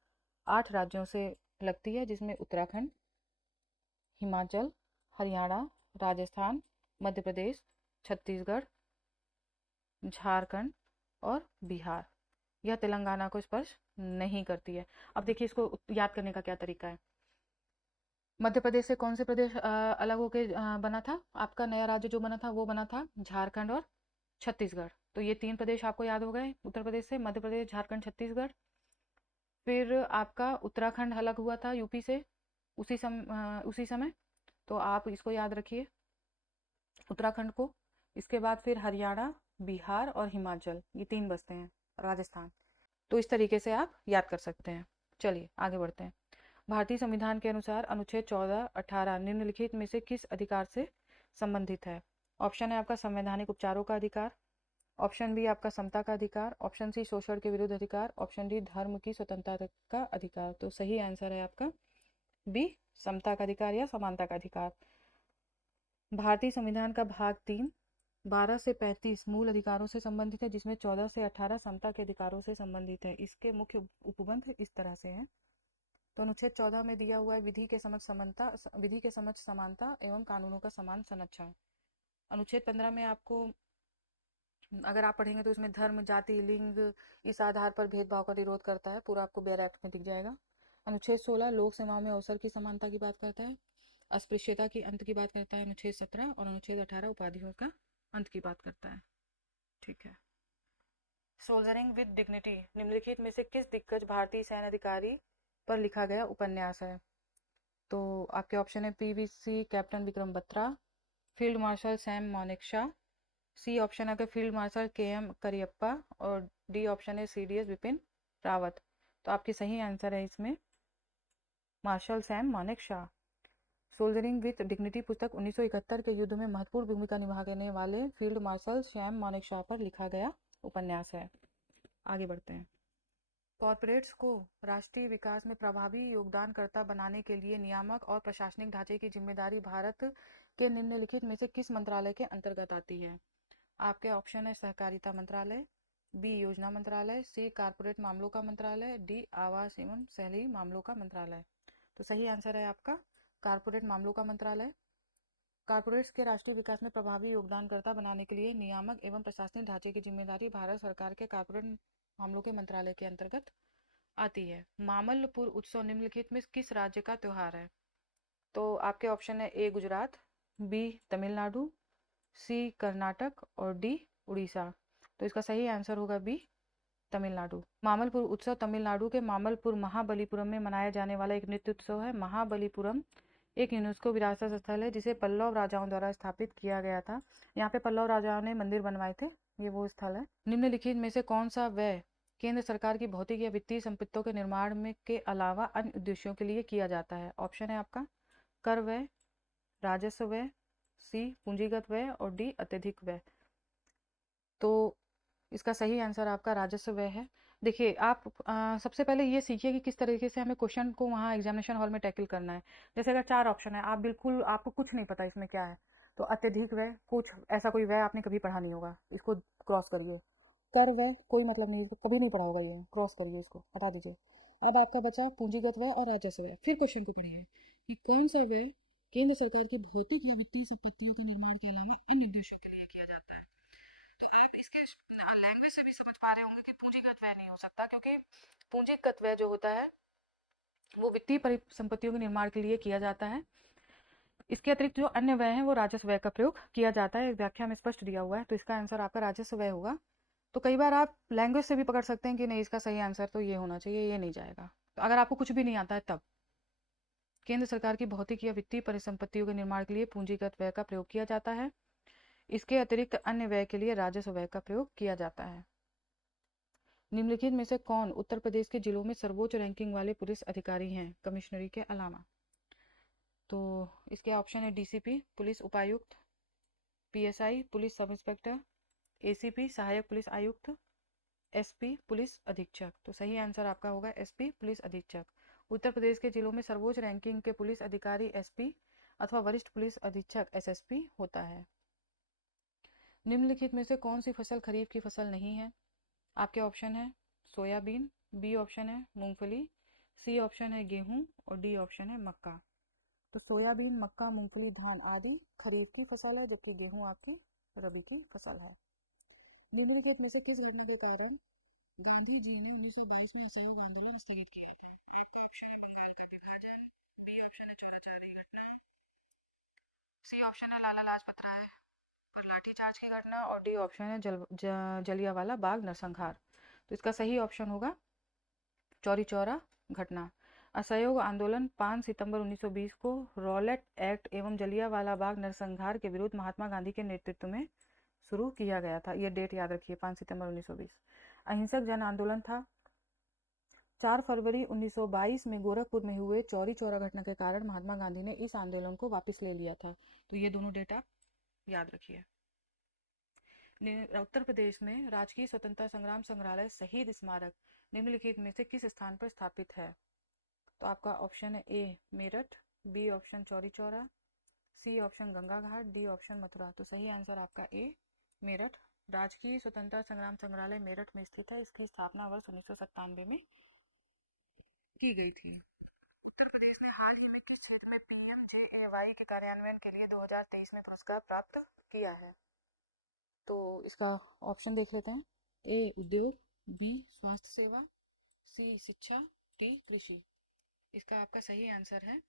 8 राज्यों से लगती है, जिसमें उत्तराखंड, हिमाचल, हरियाणा, राजस्थान, मध्य प्रदेश, छत्तीसगढ़, झारखंड और बिहार। यह तेलंगाना को स्पर्श नहीं करती है। अब देखिए, इसको याद करने का क्या तरीका है। मध्य प्रदेश से कौन से प्रदेश अलग होके बना था? आपका नया राज्य जो बना था वो बना था झारखंड और छत्तीसगढ़। तो ये 3 प्रदेश आपको याद हो गए उत्तर प्रदेश से, मध्य प्रदेश, झारखंड, छत्तीसगढ़। फिर आपका उत्तराखंड अलग हुआ था यूपी से उसी समय। तो आप इसको याद रखिए, उत्तराखंड को। इसके बाद फिर हरियाणा, बिहार और हिमाचल, ये 3 बचते हैं, राजस्थान। तो इस तरीके से आप याद कर सकते हैं। चलिए आगे बढ़ते हैं। भारतीय संविधान के अनुसार अनुच्छेद 14, 18 निम्नलिखित में से किस अधिकार से संबंधित है? ऑप्शन है आपका संवैधानिक उपचारों का अधिकार, ऑप्शन बी आपका समता का अधिकार, ऑप्शन सी शोषण के विरुद्ध अधिकार, ऑप्शन डी धर्म की स्वतंत्रता का अधिकार। तो सही आंसर है आपका बी समता का अधिकार या समानता का अधिकार। भारतीय संविधान का भाग 3 12 से 35 मूल अधिकारों से संबंधित है, जिसमें 14 से 18 समता के अधिकारों से संबंधित है। इसके मुख्य उपबंध इस तरह से हैं। तो अनुच्छेद 14 में दिया हुआ है विधि के समक्ष समानता एवं कानूनों का समान संरक्षण। अनुच्छेद 15 में आपको, अगर आप पढ़ेंगे तो इसमें धर्म, जाति, लिंग इस आधार पर भेदभाव का विरोध करता है। पूरा आपको बेयर एक्ट में दिख जाएगा। अनुच्छेद 16 लोक सेवाओं में अवसर की समानता की बात करता है। अस्पृश्यता की अंत की बात करता है अनुच्छेद 17, और अनुच्छेद 18 उपाधियों का अंत की बात करता है। ठीक है। सोल्जरिंग विद डिग्निटी निम्नलिखित में से किस दिग्गज भारतीय सैन्य अधिकारी पर लिखा गया उपन्यास है? तो आपके ऑप्शन है PVC captain Vikram Batra, field marshal Sam Manekshaw, C option है फील्ड मार्शल के.एम. करियप्पा और डी ऑप्शन है सीडीएस विपिन रावत। तो आपकी सही आंसर है इसमें marshal Sam Manekshaw. Soldiering with dignity पुस्तक 1971 के युद्ध में महत्वपूर्ण भूमिका निभाने वाले फील्ड मार्शल सैम मानेकशॉ पर लिखा गया उपन्यास है। आगे बढ़ते हैं। कॉरपोरेट्स को राष्ट्रीय विकास में प्रभावी योगदानकर्ता बनाने के लिए नियामक और प्रशासनिक ढांचे की जिम्मेदारी भारत के निम्नलिखित में से किस मंत्रालय के अंतर्गत आती है? आपके ऑप्शन है सहकारिता मंत्रालय, बी योजना मंत्रालय, सी कारपोरेट मामलों का मंत्रालय, डी आवास एवं शहरी मामलों का मंत्रालय। तो सही आंसर है आपका कारपोरेट मामलों का मंत्रालय। कॉरपोरेट्स के राष्ट्रीय विकास में प्रभावी योगदानकर्ता बनाने के लिए नियामक एवं प्रशासनिक ढांचे की जिम्मेदारी भारत सरकार के कॉरपोरेट मामलों के मंत्रालय के अंतर्गत आती है। मामल्लपुर उत्सव निम्नलिखित में किस राज्य का त्योहार है? तो आपके ऑप्शन है ए गुजरात, बी तमिलनाडु, सी कर्नाटक और डी उड़ीसा। तो इसका सही आंसर होगा बी तमिलनाडु। मामल्लपुर उत्सव तमिलनाडु के मामल्लपुर महाबलीपुरम में मनाया जाने वाला एक नृत्य उत्सव है। महाबलीपुरम एक यूनेस्को विरासत स्थल है जिसे पल्लव राजाओं द्वारा स्थापित किया गया था। यहाँ पे पल्लव राजाओं ने मंदिर बनवाए थे, ये वो स्थल है। निम्नलिखित में से कौन सा व्यय केंद्र सरकार की भौतिक या वित्तीय संपत्तियों के निर्माण में के अलावा अन्य उद्देश्यों के लिए किया जाता है? ऑप्शन है आपका कर व्यय, राजस्व व्यय, सी पूंजीगत व्यय और डी अत्यधिक व्यय। तो इसका सही आंसर आपका राजस्व व्यय है। देखिए आप सबसे पहले ये सीखिए कि किस तरीके से हमें क्वेश्चन को वहाँ एग्जामिनेशन हॉल में टैकल करना है। जैसे अगर 4 ऑप्शन है, आप बिल्कुल आपको कुछ नहीं पता इसमें क्या है, तो अत्यधिक व्यय, कुछ ऐसा कोई व्यय आपने कभी पढ़ा नहीं होगा, इसको क्रॉस करिए। कर व्यय कोई मतलब नहीं, कभी नहीं पढ़ा होगा, ये क्रॉस करिए, इसको हटा दीजिए। अब आपका बचा पूंजीगत व्यय और राजस्व व्यय। फिर क्वेश्चन को पढ़िए कि कौन सा व्यय केंद्र सरकार की भौतिक या वित्तीय संपत्तियों के निर्माण के अलावा अन्य उद्देश्यों के लिए किया जाता है। तो आप इसके लैंग्वेज से भी समझ पा रहे होंगे कि पूंजीगत व्यय नहीं हो सकता, क्योंकि पूंजीगत व्यय जो होता है वो वित्तीय परिसंपत्तियों के निर्माण के लिए किया जाता है। इसके अतिरिक्त जो अन्य व्यय हैं वो राजस्व व्यय का प्रयोग किया जाता है, व्याख्या में स्पष्ट दिया हुआ है। तो इसका आंसर आपका राजस्व व्यय होगा। तो कई बार आप लैंग्वेज से भी पकड़ सकते हैं कि नहीं, इसका सही आंसर तो ये होना चाहिए, ये नहीं जाएगा। तो अगर आपको कुछ भी नहीं आता है तब केंद्र सरकार की भौतिक या वित्तीय परिसंपत्तियों के निर्माण के लिए पूंजीगत व्यय का प्रयोग किया जाता है। इसके अतिरिक्त अन्य व्यय के लिए राजस्व व्यय का प्रयोग किया जाता है। निम्नलिखित में से कौन उत्तर प्रदेश के जिलों में सर्वोच्च रैंकिंग वाले पुलिस अधिकारी हैं कमिश्नरी के अलावा? तो इसके ऑप्शन है डीसीपी पुलिस उपायुक्त, PSI police sub inspector, ACP सहायक पुलिस आयुक्त, एसपी पुलिस अधीक्षक। तो सही आंसर आपका होगा एसपी पुलिस अधीक्षक। उत्तर प्रदेश के जिलों में सर्वोच्च रैंकिंग के पुलिस अधिकारी एसपी अथवा वरिष्ठ पुलिस अधीक्षक एसएसपी होता है। निम्नलिखित में से कौन सी फसल खरीफ की फसल नहीं है? आपके ऑप्शन है सोयाबीन, बी ऑप्शन है मूंगफली, सी ऑप्शन है गेहूं और डी ऑप्शन है मक्का। तो सोयाबीन, मक्का, मूंगफली, धान आदि खरीफ की फसल है, जबकि गेहूं आपकी रबी की फसल है। निम्नलिखित में से किस घटना के कारण गांधी जी ने 1922 में असहयोग आंदोलन स्थगित किए थे? आपका ऑप्शन है बंगाल का विभाजन, बी ऑप्शन है चौराचारी घटना, सी ऑप्शन है लाला लाजपत राय पर लाठीचार्ज की घटना और डी ऑप्शन है जलियांवाला बाग नरसंहार। तो इसका सही ऑप्शन होगा चौरी चौरा घटना। असहयोग आंदोलन 5 सितंबर 1920 को रॉलेट एक्ट एवं जलियांवाला बाग नरसंहार के विरुद्ध महात्मा गांधी के नेतृत्व में शुरू किया गया था। ये डेट याद रखिए, 5 सितंबर 1920। अहिंसक जन आंदोलन था। 4 फरवरी 1922 में गोरखपुर में हुए चौरी चौरा घटना के कारण महात्मा गांधी ने इस आंदोलन को वापस ले लिया था। तो ये दोनों डेट आप याद रखिए। उत्तर प्रदेश में राजकीय स्वतंत्रता संग्राम संग्रहालय शहीद स्मारक निम्नलिखित में से किस स्थान पर स्थापित है? तो आपका ऑप्शन है A Meerut, B option Chauri Chaura, C option Ganga Ghat, D option Mathura. तो सही आंसर आपका ए मेरठ। राजकीय स्वतंत्रता संग्राम संग्रहालय मेरठ में स्थित है। इसकी स्थापना वर्ष 1997 में की गई थी। उत्तर प्रदेश ने हाल ही में किस क्षेत्र में पीएमजेएवाई के कार्यान्वयन के लिए 2023 में पुरस्कार प्राप्त किया है? तो इसका ऑप्शन देख लेते हैं। ए उद्योग, बी स्वास्थ्य सेवा, सी शिक्षा, डी कृषि। इसका आपका सही आंसर है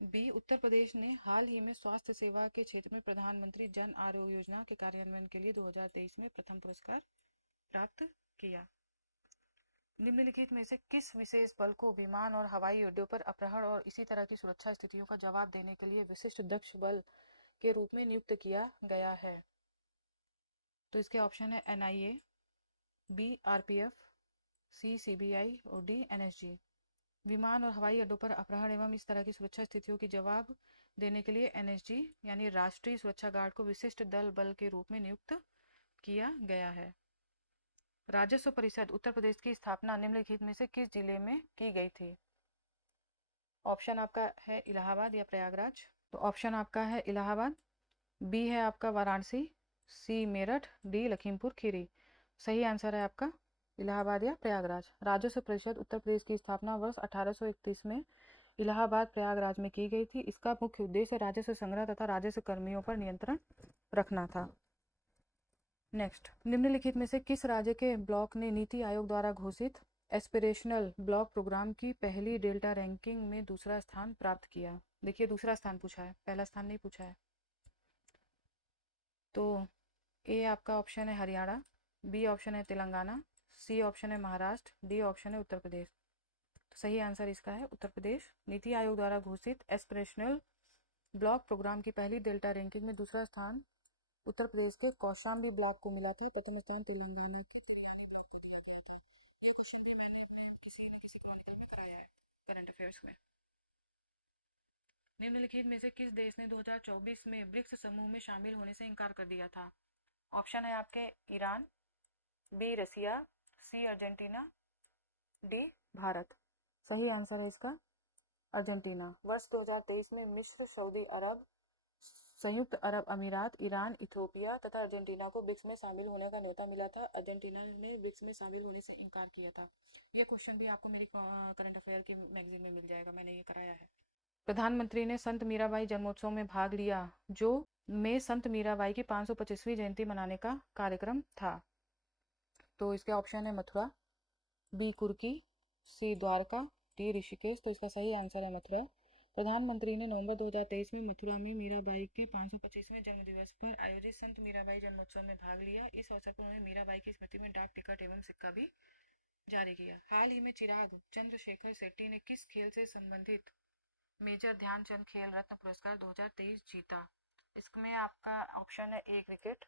बी। उत्तर प्रदेश ने हाल ही में स्वास्थ्य सेवा के क्षेत्र में प्रधानमंत्री जन आरोग्य योजना के कार्यान्वयन के लिए 2023 में प्रथम पुरस्कार प्राप्त किया। निम्नलिखित में से किस विशेष बल को विमान और हवाई अड्डों पर अपहरण और इसी तरह की सुरक्षा स्थितियों का जवाब देने के लिए विशिष्ट दक्ष बल के रूप में नियुक्त किया गया है? तो इसके ऑप्शन है एनआईए, बी आरपीएफ, सी सीबीआई और डी एनएसजी। विमान और हवाई अड्डों पर अपहरण एवं इस तरह की सुरक्षा स्थितियों की जवाब देने के लिए एनएसजी यानी राष्ट्रीय सुरक्षा गार्ड को विशिष्ट दल बल के रूप में नियुक्त किया गया है। राजस्व परिषद उत्तर प्रदेश की स्थापना निम्नलिखित में से किस जिले में की गई थी? ऑप्शन आपका है इलाहाबाद या प्रयागराज। तो ऑप्शन आपका है इलाहाबाद, बी है आपका वाराणसी, सी मेरठ, डी लखीमपुर खीरी। सही आंसर है आपका इलाहाबाद या प्रयागराज। राजस्व परिषद उत्तर प्रदेश की स्थापना वर्ष 1831 में इलाहाबाद प्रयागराज में की गई थी। इसका मुख्य उद्देश्य राजस्व संग्रह तथा राजस्व कर्मियों पर नियंत्रण रखना था। नेक्स्ट, निम्नलिखित में से किस राज्य के ब्लॉक ने नीति आयोग द्वारा घोषित एस्पिरेशनल ब्लॉक प्रोग्राम की पहली डेल्टा रैंकिंग में दूसरा स्थान प्राप्त किया? देखिए दूसरा स्थान पूछा है, पहला स्थान नहीं पूछा है। तो ए आपका ऑप्शन है हरियाणा, बी ऑप्शन है तेलंगाना, सी ऑप्शन है महाराष्ट्र, डी ऑप्शन है उत्तर प्रदेश। तो सही आंसर इसका है उत्तर प्रदेश। नीति आयोग द्वारा घोषित एस्पिरेशनल ब्लॉक प्रोग्राम की पहली डेल्टा रैंकिंग में दूसरा स्थान उत्तर प्रदेश के कौशाम्बी ब्लॉक को मिला था। प्रथम स्थान तेलंगाना के तिरयानी ब्लॉक को दिया गया था। ये क्वेश्चन भी मैंने अपने किसी न किसी क्रॉनिकल में कराया है करंट अफेयर्स में। निम्नलिखित में से किस देश ने 2024 में ब्रिक्स समूह में शामिल होने से इनकार कर दिया था? ऑप्शन है आपके ईरान, बी रसिया, सी अर्जेंटीना, डी भारत। सही आंसर है इसका अर्जेंटीना। वर्ष 2023 में मिस्र, सऊदी अरब, संयुक्त अरब अमीरात, ईरान, इथियोपिया तथा अर्जेंटीना को ब्रिक्स में शामिल होने का न्योता मिला था। अर्जेंटीना ने ब्रिक्स में शामिल होने से इनकार किया था। ये क्वेश्चन भी आपको मेरी करंट अफेयर की मैगजीन में मिल जाएगा, मैंने ये कराया है। प्रधानमंत्री ने संत मीराबाई जन्मोत्सव में भाग लिया जो में संत मीराबाई की 525वीं जयंती मनाने का कार्यक्रम था। तो इसके ऑप्शन है मथुरा, बी कुर्की, सी द्वारका, डी ऋषिकेश। तो इसका सही आंसर है मथुरा। प्रधानमंत्री ने नवंबर 2023 में मथुरा में मीराबाई के 525वें जन्मदिवस पर आयोजित संत मीराबाई जन्मोत्सव में भाग लिया। इस अवसर पर उन्होंने मीराबाई की स्मृति में डाक टिकट एवं सिक्का भी जारी किया। हाल ही में चिराग चंद्रशेखर शेट्टी ने किस खेल से संबंधित मेजर ध्यानचंद खेल रत्न पुरस्कार 2023 जीता? इसमें आपका ऑप्शन है ए क्रिकेट,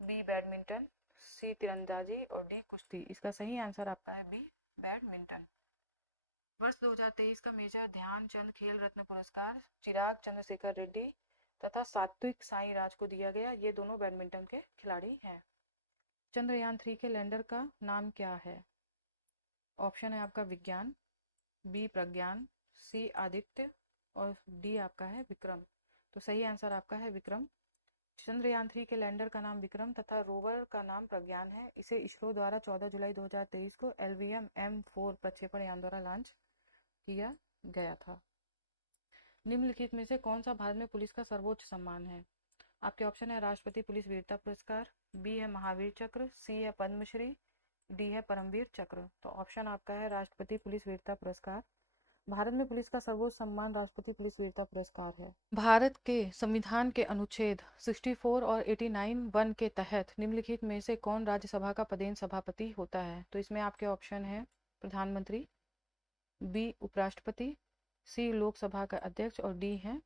बी बैडमिंटन, सी तीरंदाजी और डी कुश्ती। इसका सही आंसर आपका है बी बैडमिंटन। वर्ष 2023 का मेजर ध्यानचंद खेल रत्न पुरस्कार चिराग चंद्रशेखर रेड्डी तथा सात्विक साईराज को दिया गया। ये दोनों बैडमिंटन के खिलाड़ी हैं। चंद्रयान 3 के लैंडर का नाम क्या है? ऑप्शन है आपका विज्ञान, बी प्रज्ञान, सी आदित्य और डी आपका है विक्रम। तो सही आंसर आपका है विक्रम। चंद्रयान 3 के लैंडर का नाम विक्रम तथा रोवर का नाम प्रज्ञान है। इसे इसरो द्वारा 14 जुलाई 2023 को LVM M4 प्रक्षेपण यान द्वारा लॉन्च किया गया था। निम्नलिखित में से कौन सा भारत में पुलिस का सर्वोच्च सम्मान है? आपके ऑप्शन है राष्ट्रपति पुलिस वीरता पुरस्कार, बी है महावीर चक्र, सी है पद्मश्री, डी है परमवीर चक्र। तो ऑप्शन आपका है राष्ट्रपति पुलिस वीरता पुरस्कार। भारत में पुलिस का सर्वोच्च सम्मान राष्ट्रपति पुलिस वीरता पुरस्कार है। भारत के संविधान के अनुच्छेद 64 और 89(1) के तहत निम्नलिखित में से कौन राज्यसभा का पदेन सभापति होता है? तो इसमें आपके ऑप्शन है प्रधानमंत्री, बी उपराष्ट्रपति, सी लोकसभा का अध्यक्ष और डी है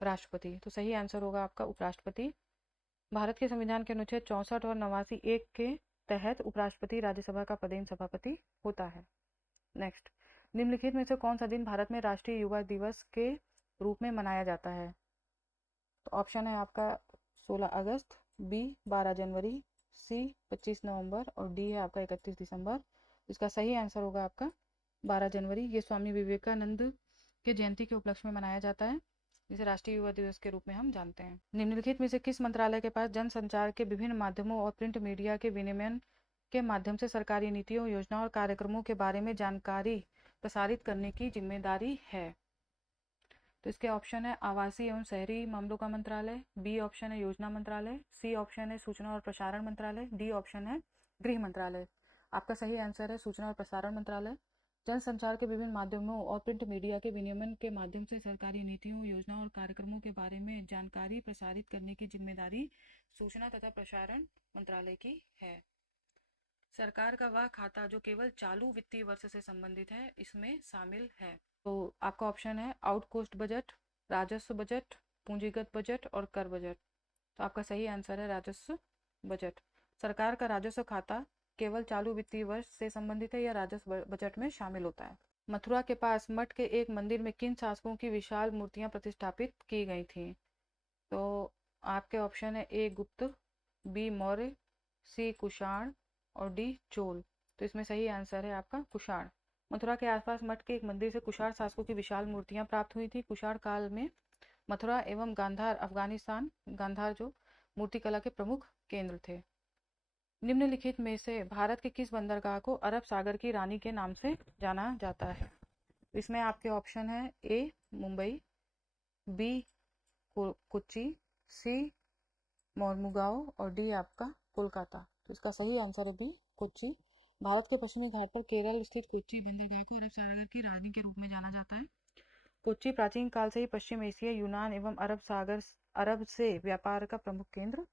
राष्ट्रपति। तो सही आंसर होगा आपका उपराष्ट्रपति। भारत के संविधान के अनुच्छेद 64 और 89(1) के तहत उपराष्ट्रपति राज्यसभा का पदेन सभापति होता है। नेक्स्ट, निम्नलिखित में से कौन सा दिन भारत में राष्ट्रीय युवा दिवस के रूप में मनाया जाता है? तो ऑप्शन है आपका 16 अगस्त, बी 12 जनवरी, सी 25 नवंबर और डी है आपका 31 दिसंबर। इसका सही आंसर होगा आपका 12 जनवरी। ये स्वामी विवेकानंद के जयंती के उपलक्ष्य में मनाया जाता है, जिसे राष्ट्रीय युवा दिवस के रूप में हम जानते हैं। निम्नलिखित में से किस मंत्रालय के पास जनसंचार के विभिन्न माध्यमों और प्रिंट मीडिया के विनियमन के माध्यम से सरकारी नीतियों, योजनाओं और कार्यक्रमों के बारे में जानकारी प्रसारित करने की जिम्मेदारी है? तो इसके ऑप्शन है आवासीय एवं शहरी मामलों का मंत्रालय, बी ऑप्शन है योजना मंत्रालय, सी ऑप्शन है सूचना और प्रसारण मंत्रालय, डी ऑप्शन है गृह मंत्रालय। आपका सही आंसर है सूचना और प्रसारण मंत्रालय। जनसंचार के विभिन्न माध्यमों और प्रिंट मीडिया के विनियमन के माध्यम से सरकारी नीतियों, योजनाओं और कार्यक्रमों के बारे में जानकारी प्रसारित करने की जिम्मेदारी सूचना तथा प्रसारण मंत्रालय की है। सरकार का वह खाता जो केवल चालू वित्तीय वर्ष से संबंधित है इसमें शामिल है। तो आपका ऑप्शन है आउटकोस्ट बजट, राजस्व बजट, पूंजीगत बजट और कर बजट। तो आपका सही आंसर है राजस्व बजट। सरकार का राजस्व खाता केवल चालू वित्तीय वर्ष से संबंधित है या राजस्व बजट में शामिल होता है। मथुरा के पास मठ के एक मंदिर में किन शासकों की विशाल मूर्तियां प्रतिष्ठापित की गई थी? तो आपके ऑप्शन है ए गुप्त, बी मौर्य, सी कुषाण और डी चोल। तो इसमें सही आंसर है आपका कुषाण। मथुरा के आसपास मठ के एक मंदिर से कुषाण शासकों की विशाल मूर्तियां प्राप्त हुई थी। कुषाण काल में मथुरा एवं गांधार, अफगानिस्तान गांधार जो मूर्तिकला के प्रमुख केंद्र थे। निम्नलिखित में से भारत के किस बंदरगाह को अरब सागर की रानी के नाम से जाना जाता है? इसमें आपके ऑप्शन है ए मुंबई, बी कोच्चि, सी मोरमुगाओ और डी आपका कोलकाता। तो इसका सही आंसर है बी कोच्चि। भारत के पश्चिमी घाट पर केरल स्थित कोच्चि बंदरगाह को अरब सागर की रानी के रूप में जाना जाता है। कोच्चि प्राचीन काल से ही पश्चिम एशिया, यूनान एवं अरब से व्यापार का प्रमुख केंद्र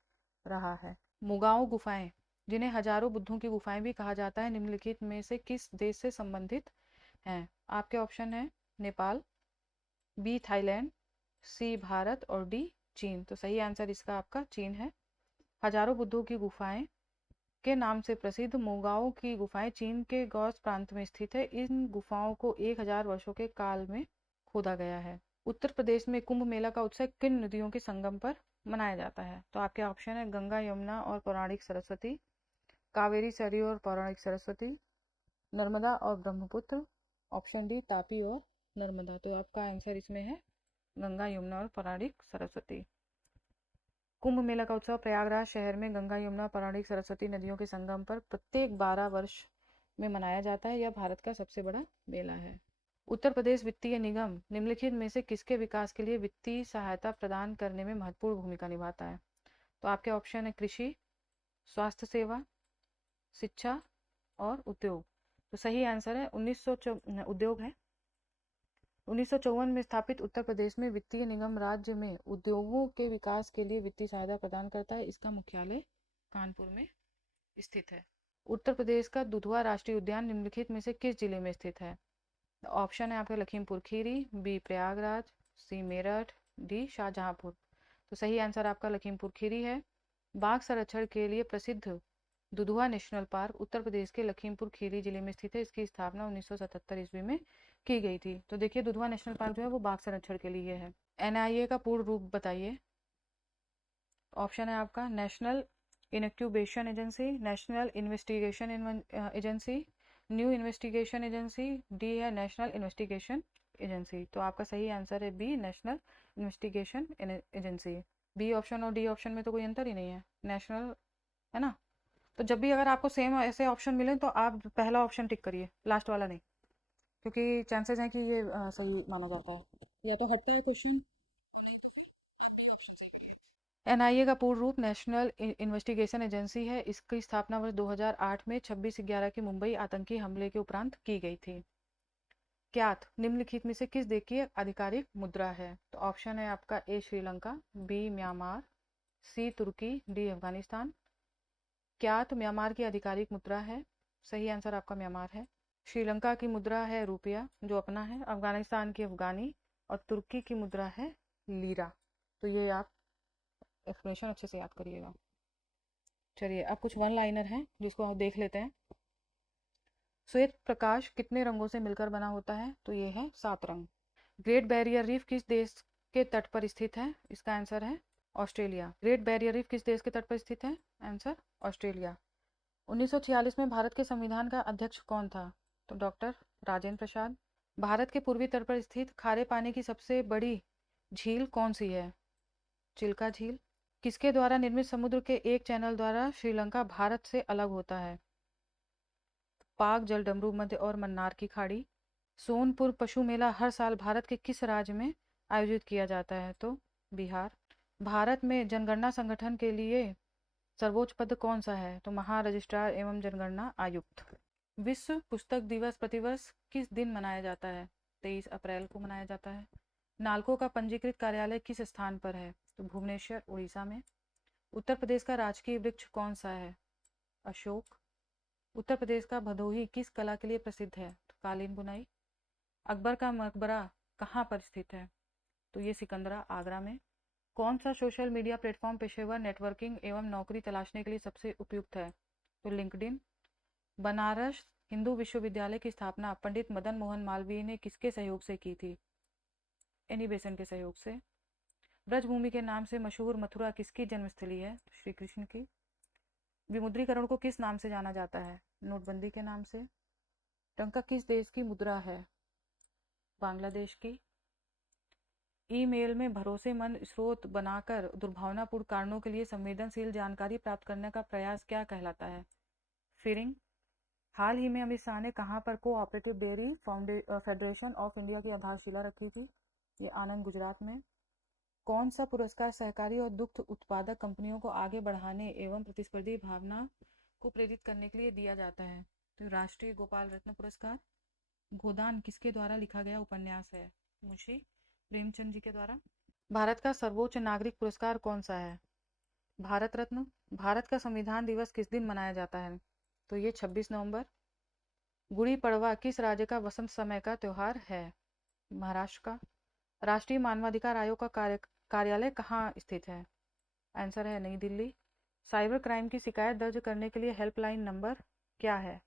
रहा है। मुगाओ गुफाएं जिन्हें हजारों बुद्धों की गुफाएं भी कहा जाता है, निम्नलिखित में से किस देश से संबंधित हैं? आपके ऑप्शन है नेपाल, बी थाईलैंड, सी भारत और डी चीन। तो सही आंसर इसका आपका चीन है। हजारों बुद्धों की गुफाएं के नाम से प्रसिद्ध मोगाओ की गुफाएं चीन के गौस प्रांत में स्थित है। इन गुफाओं को 1000 वर्षों के काल में खोदा गया है। उत्तर प्रदेश में कुंभ मेला का उत्सव किन नदियों के संगम पर मनाया जाता है? तो आपके ऑप्शन है गंगा, यमुना और पौराणिक सरस्वती, कावेरी, सरयू और पौराणिक सरस्वती, नर्मदा और ब्रह्मपुत्र, ऑप्शन डी तापी और नर्मदा। तो आपका आंसर इसमें है गंगा, यमुना और पौराणिक सरस्वती। कुंभ मेला का उत्सव प्रयागराज शहर में गंगा, यमुना, पौराणिक सरस्वती नदियों के संगम पर प्रत्येक 12 वर्ष में मनाया जाता है। यह भारत का सबसे बड़ा मेला है। उत्तर प्रदेश वित्तीय निगम निम्नलिखित में से किसके विकास के लिए वित्तीय सहायता प्रदान करने में महत्वपूर्ण भूमिका निभाता है? तो आपके ऑप्शन है कृषि, स्वास्थ्य सेवा, शिक्षा और उद्योग। तो सही आंसर है उद्योग है। 1954 में स्थापित उत्तर प्रदेश में वित्तीय निगम राज्य में उद्योगों के विकास के लिए वित्तीय सहायता प्रदान करता है। इसका मुख्यालय कानपुर में स्थित है। उत्तर प्रदेश का दुधवा राष्ट्रीय उद्यान निम्नलिखित में से किस जिले में स्थित है? ऑप्शन है आपका लखीमपुर खीरी, बी प्रयागराज, सी मेरठ, डी शाहजहांपुर। तो सही आंसर आपका लखीमपुर खीरी है। बाघ संरक्षण के लिए प्रसिद्ध दुधवा नेशनल पार्क उत्तर प्रदेश के लखीमपुर खीरी जिले में स्थित है। इसकी स्थापना 1977 ईस्वी में की गई थी। तो देखिए दुधवा नेशनल पार्क जो है वो बाघ संरक्षण के लिए है। एनआईए का पूर्ण रूप बताइए। ऑप्शन है आपका national incubation agency, national investigation agency, new investigation agency, D है नेशनल इन्वेस्टिगेशन एजेंसी। तो आपका सही आंसर है B national investigation agency. B option और डी ऑप्शन में तो कोई अंतर ही नहीं है, नेशनल है ना। तो जब भी अगर आपको सेम ऐसे ऑप्शन मिले तो आप पहला ऑप्शन टिक करिए, लास्ट वाला नहीं, क्योंकि चांसेस हैं कि ये सही माना जाता है। या तो हटता है क्वेश्चन। एनआईए का पूर्ण रूप नेशनल इन्वेस्टिगेशन एजेंसी है। इसकी स्थापना वर्ष 2008 में 26/11 के मुंबई आतंकी हमले के उपरांत की गई थी। क्यात निम्नलिखित में से किस देश की आधिकारिक मुद्रा है? तो ऑप्शन है आपका ए श्रीलंका, बी म्यांमार, सी तुर्की, डी अफगानिस्तान। क्यात म्यांमार की आधिकारिक मुद्रा है। सही आंसर आपका म्यांमार है। श्रीलंका की मुद्रा है रुपया जो अपना है, अफगानिस्तान की अफगानी और तुर्की की मुद्रा है लीरा। तो ये आप एक्सप्लेनेशन अच्छे से याद करिएगा। चलिए अब कुछ वन लाइनर हैं जिसको हम देख लेते हैं। श्वेत प्रकाश कितने रंगों से मिलकर बना होता है? तो ये है 7 रंग। ग्रेट बैरियर रीफ किस देश के तट पर स्थित है? इसका आंसर है ऑस्ट्रेलिया। ग्रेट बैरियर रीफ किस देश के तट पर स्थित है? Answer Australia. 1946 में भारत के संविधान का अध्यक्ष कौन था? तो डॉक्टर राजेंद्र प्रसाद। भारत के पूर्वी तट पर स्थित खारे पानी की सबसे बड़ी झील कौन सी है? चिल्का झील। किसके द्वारा निर्मित समुद्र के एक चैनल द्वारा श्रीलंका भारत से अलग होता है? पाक, जलडमरू, मध्य और मन्नार की खाड़ी। सोनपुर पशु मेला हर साल भारत के किस राज्य में आयोजित किया जाता है? तो बिहार। भारत में जनगणना संगठन के लिए सर्वोच्च पद कौन सा है? तो महारजिस्ट्रार एवं जनगणना आयुक्त। विश्व पुस्तक दिवस प्रतिवर्ष किस दिन मनाया जाता है? 23 अप्रैल को मनाया जाता है। नालको का पंजीकृत कार्यालय किस स्थान पर है? तो भुवनेश्वर, उड़ीसा में। उत्तर प्रदेश का राजकीय वृक्ष कौन सा है? अशोक। उत्तर प्रदेश का भदोही किस कला के लिए प्रसिद्ध है? तो कालीन बुनाई। अकबर का मकबरा कहाँ पर स्थित है? तो ये सिकंदरा, आगरा में। कौन सा सोशल मीडिया प्लेटफॉर्म पेशेवर नेटवर्किंग एवं नौकरी तलाशने के लिए सबसे उपयुक्त है? तो लिंक्डइन। बनारस हिंदू विश्वविद्यालय की स्थापना पंडित मदन मोहन मालवीय ने किसके सहयोग से की थी? एनी बेसेंट के सहयोग से। ब्रजभूमि के नाम से मशहूर मथुरा किसकी जन्मस्थली है? श्री कृष्ण की। विमुद्रीकरण को किस नाम से जाना जाता है? नोटबंदी के नाम से। टंका किस देश की मुद्रा है? बांग्लादेश की। ईमेल में भरोसेमंद स्रोत बनाकर दुर्भावनापूर्ण कारणों के लिए संवेदनशील जानकारी प्राप्त करने का प्रयास क्या कहलाता है? फिरिंग। हाल ही में अमित शाह ने कहां पर cooperative dairy federation of India की आधारशिला रखी थी? ये आनंद, गुजरात में। कौन सा पुरस्कार सहकारी और दुग्ध उत्पादक कंपनियों को आगे बढ़ाने एवं प्रतिस्पर्धी भावना को प्रेरित करने के लिए दिया जाता है? तो राष्ट्रीय गोपाल रत्न पुरस्कार। गोदान किसके द्वारा लिखा गया उपन्यास है? मुंशी प्रेमचंद जी के द्वारा। भारत का सर्वोच्च नागरिक पुरस्कार कौन सा है? भारत रत्न। भारत का संविधान दिवस किस दिन मनाया जाता है? तो ये 26 नवंबर। गुड़ी पड़वा किस राज्य का वसंत समय का त्योहार है? महाराष्ट्र का। राष्ट्रीय मानवाधिकार आयोग का कार्यालय कहाँ स्थित है? आंसर है नई दिल्ली। साइबर क्राइम की शिकायत दर्ज करने के लिए हेल्पलाइन नंबर क्या है?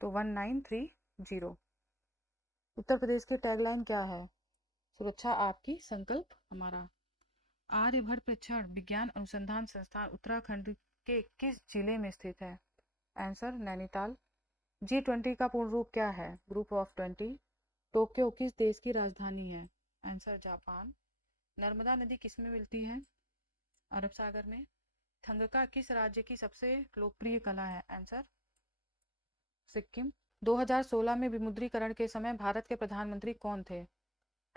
तो 1930। उत्तर प्रदेश की टैगलाइन क्या है? सुरक्षा आपकी, संकल्प हमारा। आर्यभट्ट परीक्षण विज्ञान अनुसंधान संस्थान उत्तराखंड के किस जिले में स्थित है? आंसर नैनीताल। G20 का पूर्ण रूप क्या है? Group of 20। टोक्यो किस देश की राजधानी है? Answer Japan. नर्मदा नदी किस में मिलती है? अरब सागर में। थंगका किस राज्य की सबसे लोकप्रिय कला है? आंसर सिक्किम। 2016 में विमुद्रीकरण के समय भारत के प्रधानमंत्री कौन थे?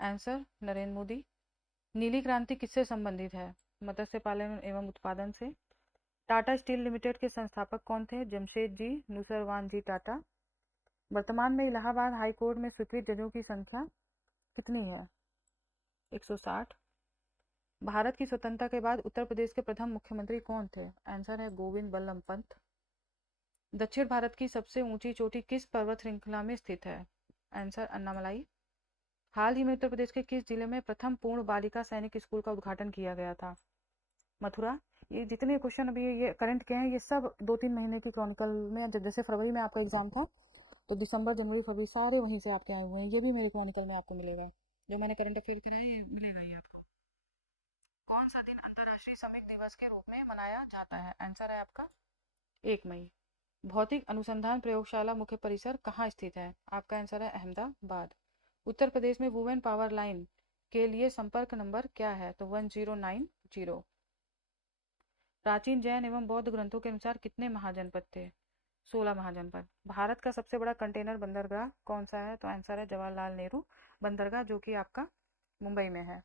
आंसर नरेंद्र मोदी। नीली क्रांति किससे संबंधित है? मत्स्य पालन एवं उत्पादन से। टाटा स्टील लिमिटेड के संस्थापक कौन थे? जमशेदजी नुसरवान जी टाटा। वर्तमान में इलाहाबाद हाई कोर्ट में स्वीकृत जजों की संख्या कितनी है? 160। भारत की स्वतंत्रता के बाद उत्तर प्रदेश के प्रथम मुख्यमंत्री कौन थे? आंसर है गोविंद बल्लभ पंत। दक्षिण भारत की सबसे ऊंची चोटी किस पर्वत श्रृंखला में स्थित है? आंसर अन्नामलाई। हाल ही में उत्तर प्रदेश के किस जिले में प्रथम पूर्ण बालिका सैनिक स्कूल का उद्घाटन किया गया था? मथुरा। ये जितने क्वेश्चन अभी ये करंट के हैं, ये सब 2-3 महीने की क्रॉनिकल में, जैसे फरवरी में आपका एग्जाम था तो दिसंबर जनवरी फरवरी सारे वहीं से आपके आए हुए हैं। ये भी मेरे क्रॉनिकल में आपको मिलेगा, जो मैंने करंट अफेयर कराए ये मिलेगा ही आपको। कौन सा दिन अंतर्राष्ट्रीय श्रमिक दिवस के रूप में मनाया जाता है? आंसर है आपका 1 मई। भौतिक अनुसंधान प्रयोगशाला मुख्य परिसर कहाँ स्थित है? आपका आंसर है अहमदाबाद। उत्तर प्रदेश में वुमेन पावर लाइन के लिए संपर्क नंबर क्या है? तो 1090। प्राचीन जैन एवं बौद्ध ग्रंथों के अनुसार कितने महाजनपद थे? 16 महाजनपद। भारत का सबसे बड़ा कंटेनर बंदरगाह कौन सा है? तो आंसर है जवाहरलाल नेहरू बंदरगाह, जो कि आपका मुंबई में है।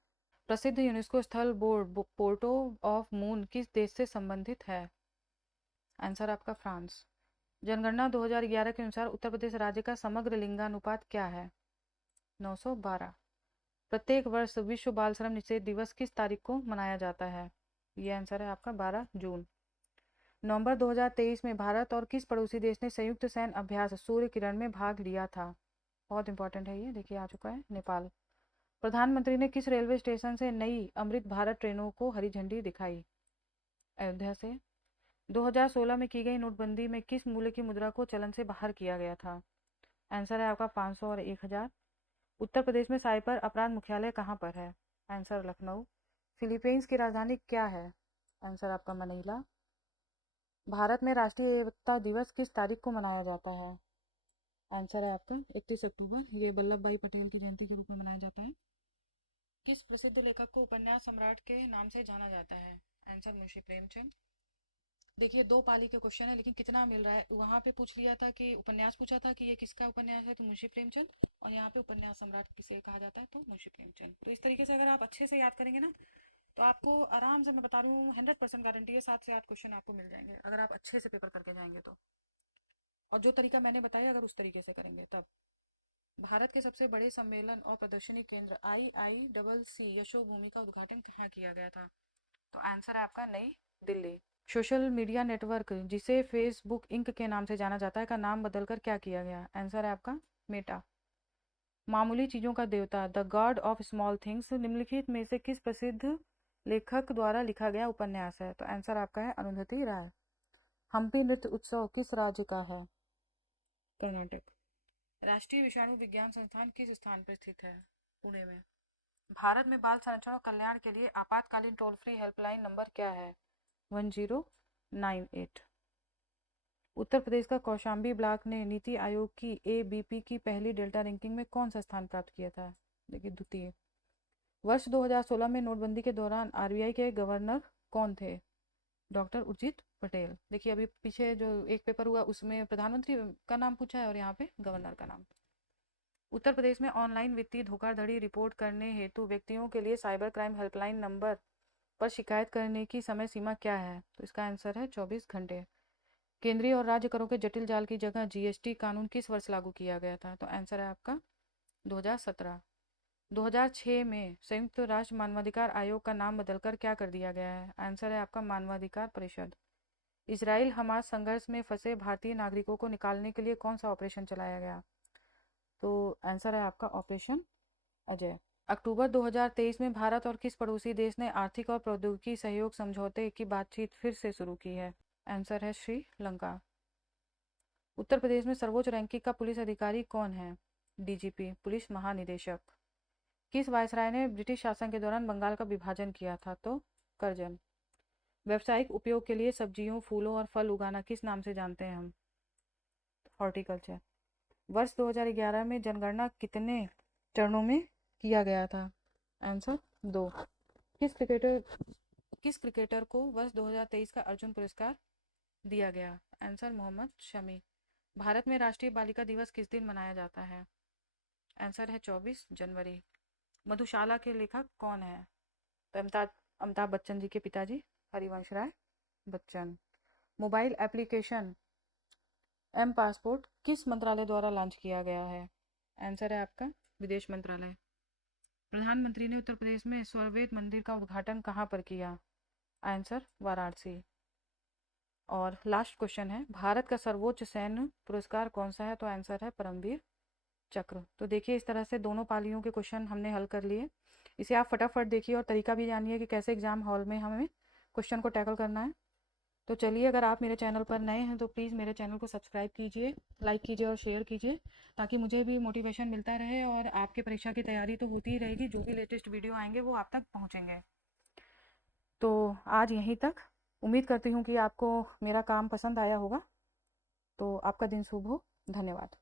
प्रसिद्ध यूनेस्को स्थल बोर्ड पोर्टो ऑफ मून किस देश से संबंधित है? आंसर आपका फ्रांस। जनगणना 2011 के अनुसार उत्तर प्रदेश राज्य का समग्र लिंगानुपात क्या है? 912। प्रत्येक वर्ष विश्व बाल श्रम निषेध दिवस किस तारीख को मनाया जाता है? ये आंसर है आपका 12 जून। नवंबर 2023 में भारत और किस पड़ोसी देश ने संयुक्त सैन्य अभ्यास सूर्य किरण में भाग लिया था? बहुत इंपॉर्टेंट है ये, देखिए आ चुका है, नेपाल। प्रधानमंत्री ने किस रेलवे स्टेशन से नई अमृत भारत ट्रेनों को हरी झंडी दिखाई? अयोध्या से। 2016 में की गई नोटबंदी में किस मूल्य की मुद्रा को चलन से बाहर किया गया था? आंसर है आपका 500 और 1000। उत्तर प्रदेश में साइबर अपराध मुख्यालय कहाँ पर है? आंसर लखनऊ। फिलीपींस की राजधानी क्या है? आंसर आपका मनीला। भारत में राष्ट्रीय एकता दिवस किस तारीख को मनाया जाता है? आंसर है आपका 31 अक्टूबर। ये वल्लभ भाई पटेल की जयंती के रूप में मनाया जाता है। किस प्रसिद्ध लेखक को उपन्यास सम्राट के नाम से जाना जाता है? आंसर मुंशी प्रेमचंद। देखिए 2 पाली के क्वेश्चन है, लेकिन कितना मिल रहा है? वहां पे पूछ लिया था कि उपन्यास पूछा था कि ये किसका उपन्यास है, तो मुंशी प्रेमचंद। और यहाँ पे उपन्यास सम्राट किसे कहा जाता है, तो मुंशी प्रेमचंद। तो इस तरीके से अगर आप अच्छे से याद करेंगे ना, तो आपको आराम से, मैं बता रही हूँ 100% गारंटी है, 7 से 8 क्वेश्चन आपको मिल जाएंगे अगर आप अच्छे से पेपर करके जाएंगे तो। और जो तरीका मैंने बताया अगर उस तरीके से करेंगे तब। भारत के सबसे बड़े सम्मेलन और प्रदर्शनी केंद्र IICC यशो भूमि का उद्घाटन कहाँ किया गया था? तो आंसर है आपका नई दिल्ली। सोशल मीडिया नेटवर्क जिसे फेसबुक इंक के नाम से जाना जाता है का नाम बदलकर क्या किया गया? आंसर है आपका मेटा। मामूली चीजों का देवता the God of small things निम्नलिखित में से किस प्रसिद्ध लेखक द्वारा लिखा गया उपन्यास है? तो आंसर आपका है अरुंधति राय। हम्पी नृत्य उत्सव किस राज्य का है? कर्नाटक। राष्ट्रीय विषाणु विज्ञान संस्थान किस स्थान पर स्थित है? पुणे में। भारत में बाल संरक्षण और कल्याण के लिए आपातकालीन टोल फ्री हेल्पलाइन नंबर क्या है? 1098। उत्तर प्रदेश का कौशाम्बी ब्लॉक ने नीति आयोग की ABP की पहली डेल्टा रैंकिंग में कौन सा स्थान प्राप्त किया था? देखिए द्वितीय। वर्ष 2016 में नोटबंदी के दौरान RBI के गवर्नर कौन थे? डॉक्टर उर्जित पटेल। देखिए अभी पीछे जो एक पेपर हुआ उसमें प्रधानमंत्री का नाम पूछा है और यहाँ पे गवर्नर का नाम। उत्तर प्रदेश में ऑनलाइन वित्तीय धोखाधड़ी रिपोर्ट करने हेतु व्यक्तियों के लिए साइबर क्राइम हेल्पलाइन नंबर पर शिकायत करने की समय सीमा क्या है? तो इसका आंसर है 24 घंटे। केंद्रीय और राज्य करों के जटिल जाल की जगह GST कानून किस वर्ष लागू किया गया था? तो आंसर है आपका 2017। 2006 में संयुक्त राष्ट्र मानवाधिकार आयोग का नाम बदलकर क्या कर दिया गया है? आंसर है आपका मानवाधिकार परिषद। इसराइल हमास संघर्ष में फंसे भारतीय नागरिकों को निकालने के लिए कौन सा ऑपरेशन चलाया गया? तो आंसर है आपका ऑपरेशन अजय। अक्टूबर 2023 में भारत और किस पड़ोसी देश ने आर्थिक और प्रौद्योगिकी सहयोग समझौते की बातचीत फिर से शुरू की है? आंसर है श्रीलंका। उत्तर प्रदेश में सर्वोच्च रैंकिंग का पुलिस अधिकारी कौन है? डीजीपी, पुलिस महानिदेशक। किस वायसराय ने ब्रिटिश शासन के दौरान बंगाल का विभाजन किया था? तो करजन। व्यावसायिक उपयोग के लिए सब्जियों, फूलों और फल उगाना किस नाम से जानते हैं हम? हॉर्टिकल्चर। वर्ष 2011 में जनगणना कितने चरणों में किया गया था? आंसर 2। किस क्रिकेटर को वर्ष 2023 का अर्जुन पुरस्कार दिया गया? आंसर मोहम्मद शमी। भारत में राष्ट्रीय बालिका दिवस किस दिन मनाया जाता है? आंसर है 24 जनवरी। मधुशाला के लेखक कौन है? तो अमिताभ बच्चन जी के पिताजी Harivansh Rai Bachchan. Mobile application M passport किस मंत्रालय द्वारा लॉन्च किया गया है? आंसर है आपका विदेश मंत्रालय। प्रधानमंत्री ने उत्तर प्रदेश में स्वरवेद मंदिर का उद्घाटन कहाँ पर किया? आंसर वाराणसी। और लास्ट क्वेश्चन है, भारत का सर्वोच्च सैन्य पुरस्कार कौन सा है? तो आंसर है परमवीर चक्र। तो देखिए, इस तरह से दोनों पालियों के क्वेश्चन हमने हल कर लिए। इसे आप फटाफट देखिए और तरीका भी जानिए कि कैसे एग्जाम हॉल में हमें क्वेश्चन को टैकल करना है। तो चलिए, अगर आप मेरे चैनल पर नए हैं तो प्लीज़ मेरे चैनल को सब्सक्राइब कीजिए, लाइक कीजिए और शेयर कीजिए, ताकि मुझे भी मोटिवेशन मिलता रहे और आपके परीक्षा की तैयारी तो होती ही रहेगी, जो भी लेटेस्ट वीडियो आएंगे वो आप तक पहुँचेंगे। तो आज यहीं तक। उम्मीद करती हूँ कि आपको मेरा काम पसंद आया होगा। तो आपका दिन शुभ हो। धन्यवाद।